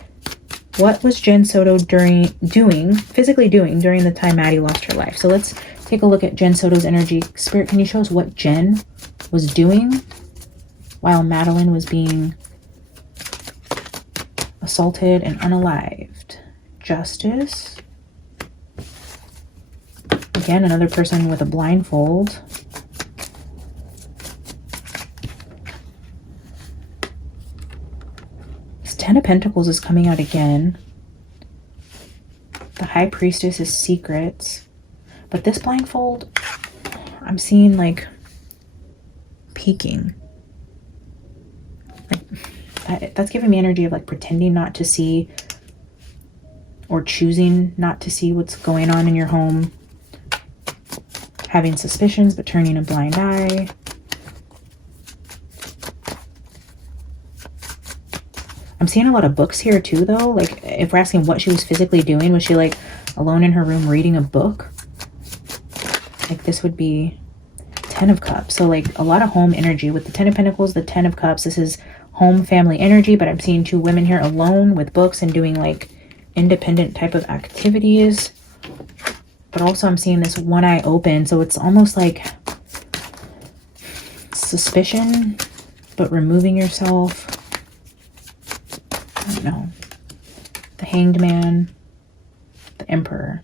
What was Jen Soto physically doing during the time Maddie lost her life? So let's take a look at Jen Soto's energy. Spirit, can you show us what Jen was doing while Madeline was being assaulted and unalived? Justice. Again, another person with a blindfold. Ten of Pentacles is coming out again. The High Priestess is secrets. But this blindfold, I'm seeing like peeking. Like, that's giving me energy of like pretending not to see, or choosing not to see what's going on in your home. Having suspicions but turning a blind eye. I'm seeing a lot of books here too, though. Like, if we're asking what she was physically doing, was she like alone in her room reading a book? Like, this would be Ten of Cups. So like a lot of home energy with the Ten of Pentacles, the Ten of Cups. This is home family energy, but I'm seeing two women here alone with books and doing like independent type of activities. But also I'm seeing this one eye open. So it's almost like suspicion, but removing yourself. I don't know. The Hanged Man, the Emperor.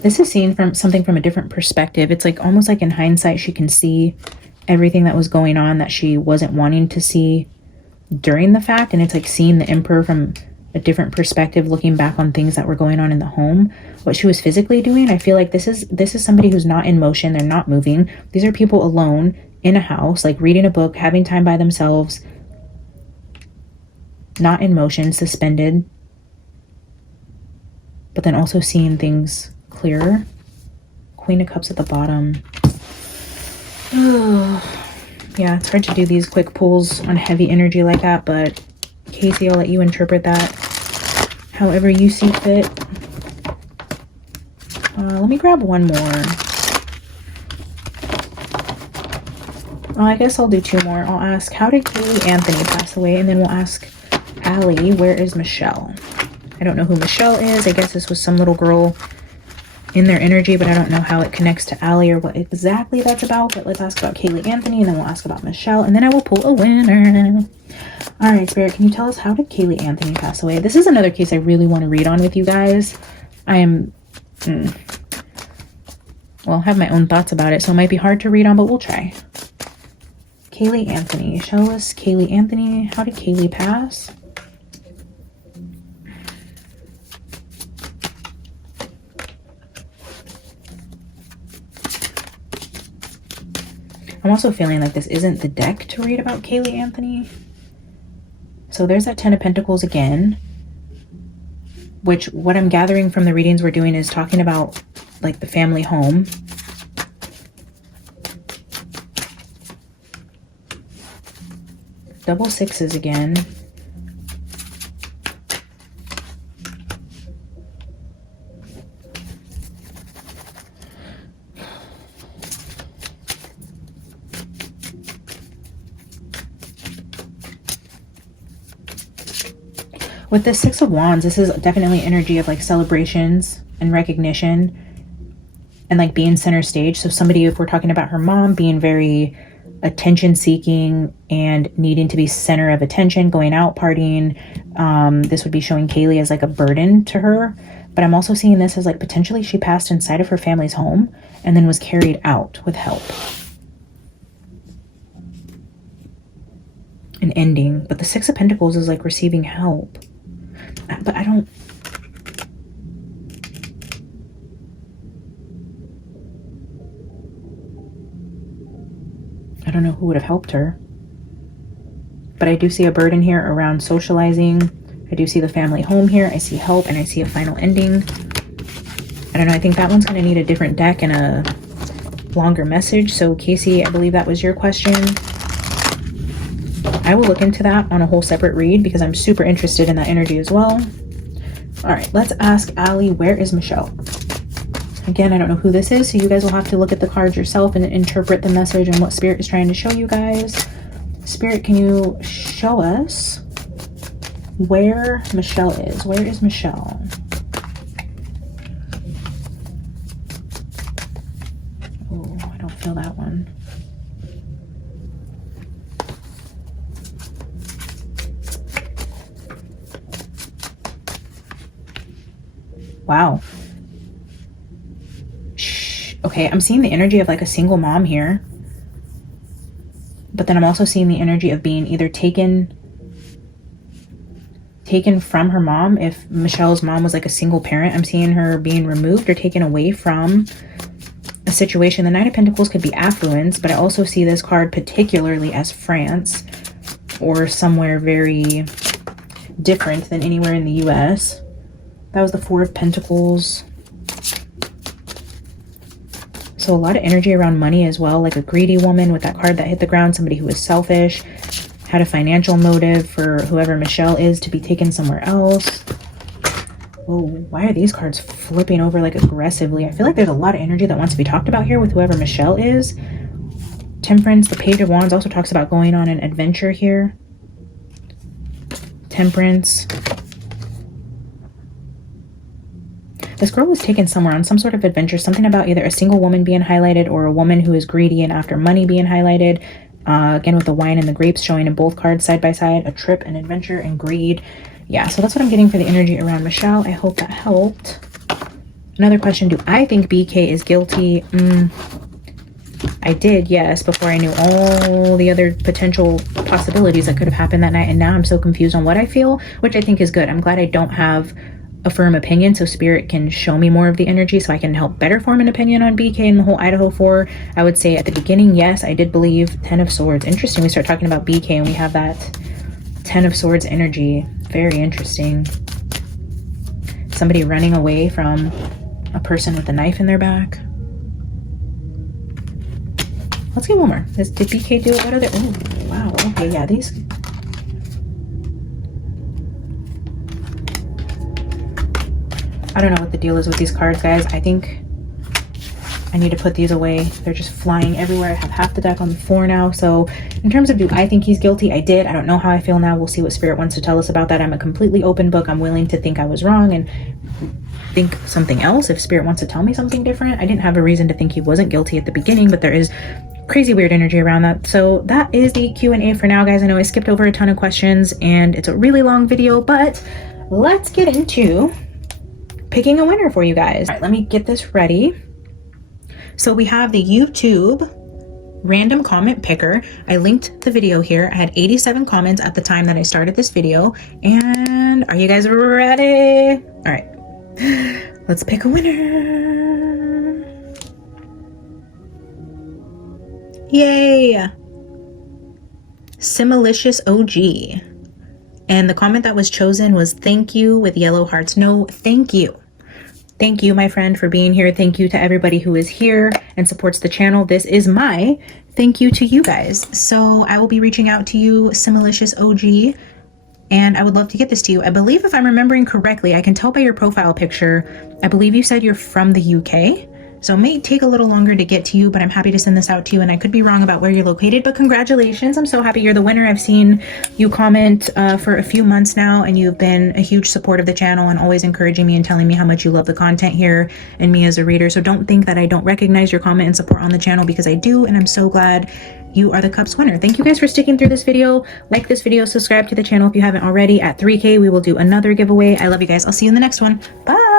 This is seen from something from a different perspective. It's like almost like in hindsight, she can see everything that was going on that she wasn't wanting to see during the fact. And it's like seeing the Emperor from a different perspective, looking back on things that were going on in the home. What she was physically doing, I feel like this is somebody who's not in motion. They're not moving. These are people alone in a house, like reading a book, having time by themselves, not in motion, suspended, but then also seeing things clearer. Queen of Cups at the bottom. Yeah, it's hard to do these quick pulls on heavy energy like that, but Casey, I'll let you interpret that however you see fit. Let me grab one more. I guess I'll do two more. I'll ask, how did Kaylee Anthony pass away? And then we'll ask Allie, where is Michelle? I don't know who Michelle is. I guess this was some little girl in their energy, but I don't know how it connects to Allie or what exactly that's about. But let's ask about Kaylee Anthony, and then we'll ask about Michelle, and then I will pull a winner. All right, Spirit, can you tell us, how did Kaylee Anthony pass away? This is another case I really want to read on with you guys. I am, well, I have my own thoughts about it, so it might be hard to read on, but we'll try. Kaylee Anthony. Show us Kaylee Anthony. How did Kaylee pass? I'm also feeling like this isn't the deck to read about Kaylee Anthony. So there's that 10 of Pentacles again, which what I'm gathering from the readings we're doing is talking about like the family home. Double sixes again. With the Six of Wands, this is definitely energy of like celebrations and recognition and like being center stage. So somebody, if we're talking about her mom being very attention seeking and needing to be center of attention, going out partying, this would be showing Kaylee as like a burden to her. But I'm also seeing this as like potentially she passed inside of her family's home and then was carried out with help. An ending. But the Six of Pentacles is like receiving help. But I don't know who would have helped her. But I do see a burden here around socializing. I do see the family home here. I see help and I see a final ending. I don't know. I think that one's going to need a different deck and a longer message. So Casey, I believe that was your question. I will look into that on a whole separate read because I'm super interested in that energy as well. All right, let's ask Allie, where is Michelle? Again, I don't know who this is, so you guys will have to look at the cards yourself and interpret the message and what Spirit is trying to show you guys. Spirit, can you show us where Michelle is? Where is Michelle? Oh, I don't feel that one. Wow. Okay, I'm seeing the energy of like a single mom here. But then I'm also seeing the energy of being either taken from her mom. If Michelle's mom was like a single parent, I'm seeing her being removed or taken away from a situation. The Nine of Pentacles could be affluence, but I also see this card particularly as France or somewhere very different than anywhere in the US. That was the Four of Pentacles. So a lot of energy around money as well, like a greedy woman with that card that hit the ground, somebody who was selfish, had a financial motive for whoever Michelle is to be taken somewhere else. Oh, why are these cards flipping over like aggressively? I feel like there's a lot of energy that wants to be talked about here with whoever Michelle is. Temperance, the Page of Wands also talks about going on an adventure here. Temperance. This girl was taken somewhere on some sort of adventure, something about either a single woman being highlighted or a woman who is greedy and after money being highlighted. Again, with the wine and the grapes showing in both cards side by side, a trip, an adventure, and greed. Yeah, so that's what I'm getting for the energy around Michelle. I hope that helped. Another question, do I think BK is guilty? I did, yes, before I knew all the other potential possibilities that could have happened that night. And now I'm so confused on what I feel, which I think is good. I'm glad I don't have a firm opinion, so Spirit can show me more of the energy so I can help better form an opinion on BK and the whole Idaho 4. I would say at the beginning, yes, I did believe. 10 of Swords. Interesting, we start talking about BK and we have that 10 of Swords energy. Very interesting. Somebody running away from a person with a knife in their back. Let's get one more. Did BK do it? What other? Oh, wow. Okay, yeah, these I don't know what the deal is with these cards, guys. I think I need to put these away. They're just flying everywhere. I have half the deck on the floor now. So in terms of do I think he's guilty? I did. I don't know how I feel now. We'll see what Spirit wants to tell us about that. I'm a completely open book. I'm willing to think I was wrong and think something else if Spirit wants to tell me something different. I didn't have a reason to think he wasn't guilty at the beginning, but there is crazy weird energy around that. So that is the Q&A for now, guys. I know I skipped over a ton of questions and it's a really long video, but let's get into picking a winner for you guys. All right, let me get this ready. So we have the YouTube random comment picker. I linked the video here. I had 87 comments at the time that I started this video. And are you guys ready? All right, let's pick a winner. Yay! Similicious OG. And the comment that was chosen was thank you with yellow hearts. No, thank you. Thank you, my friend, for being here. Thank you to everybody who is here and supports the channel. This is my thank you to you guys. So I will be reaching out to you, Similicious OG, and I would love to get this to you. I believe if I'm remembering correctly, I can tell by your profile picture, I believe you said you're from the UK. So it may take a little longer to get to you, but I'm happy to send this out to you. And I could be wrong about where you're located, but congratulations. I'm so happy you're the winner. I've seen you comment for a few months now, and you've been a huge support of the channel and always encouraging me and telling me how much you love the content here and me as a reader. So don't think that I don't recognize your comment and support on the channel, because I do. And I'm so glad you are the Cups winner. Thank you guys for sticking through this video. Like this video, subscribe to the channel if you haven't already. At 3K, we will do another giveaway. I love you guys. I'll see you in the next one. Bye.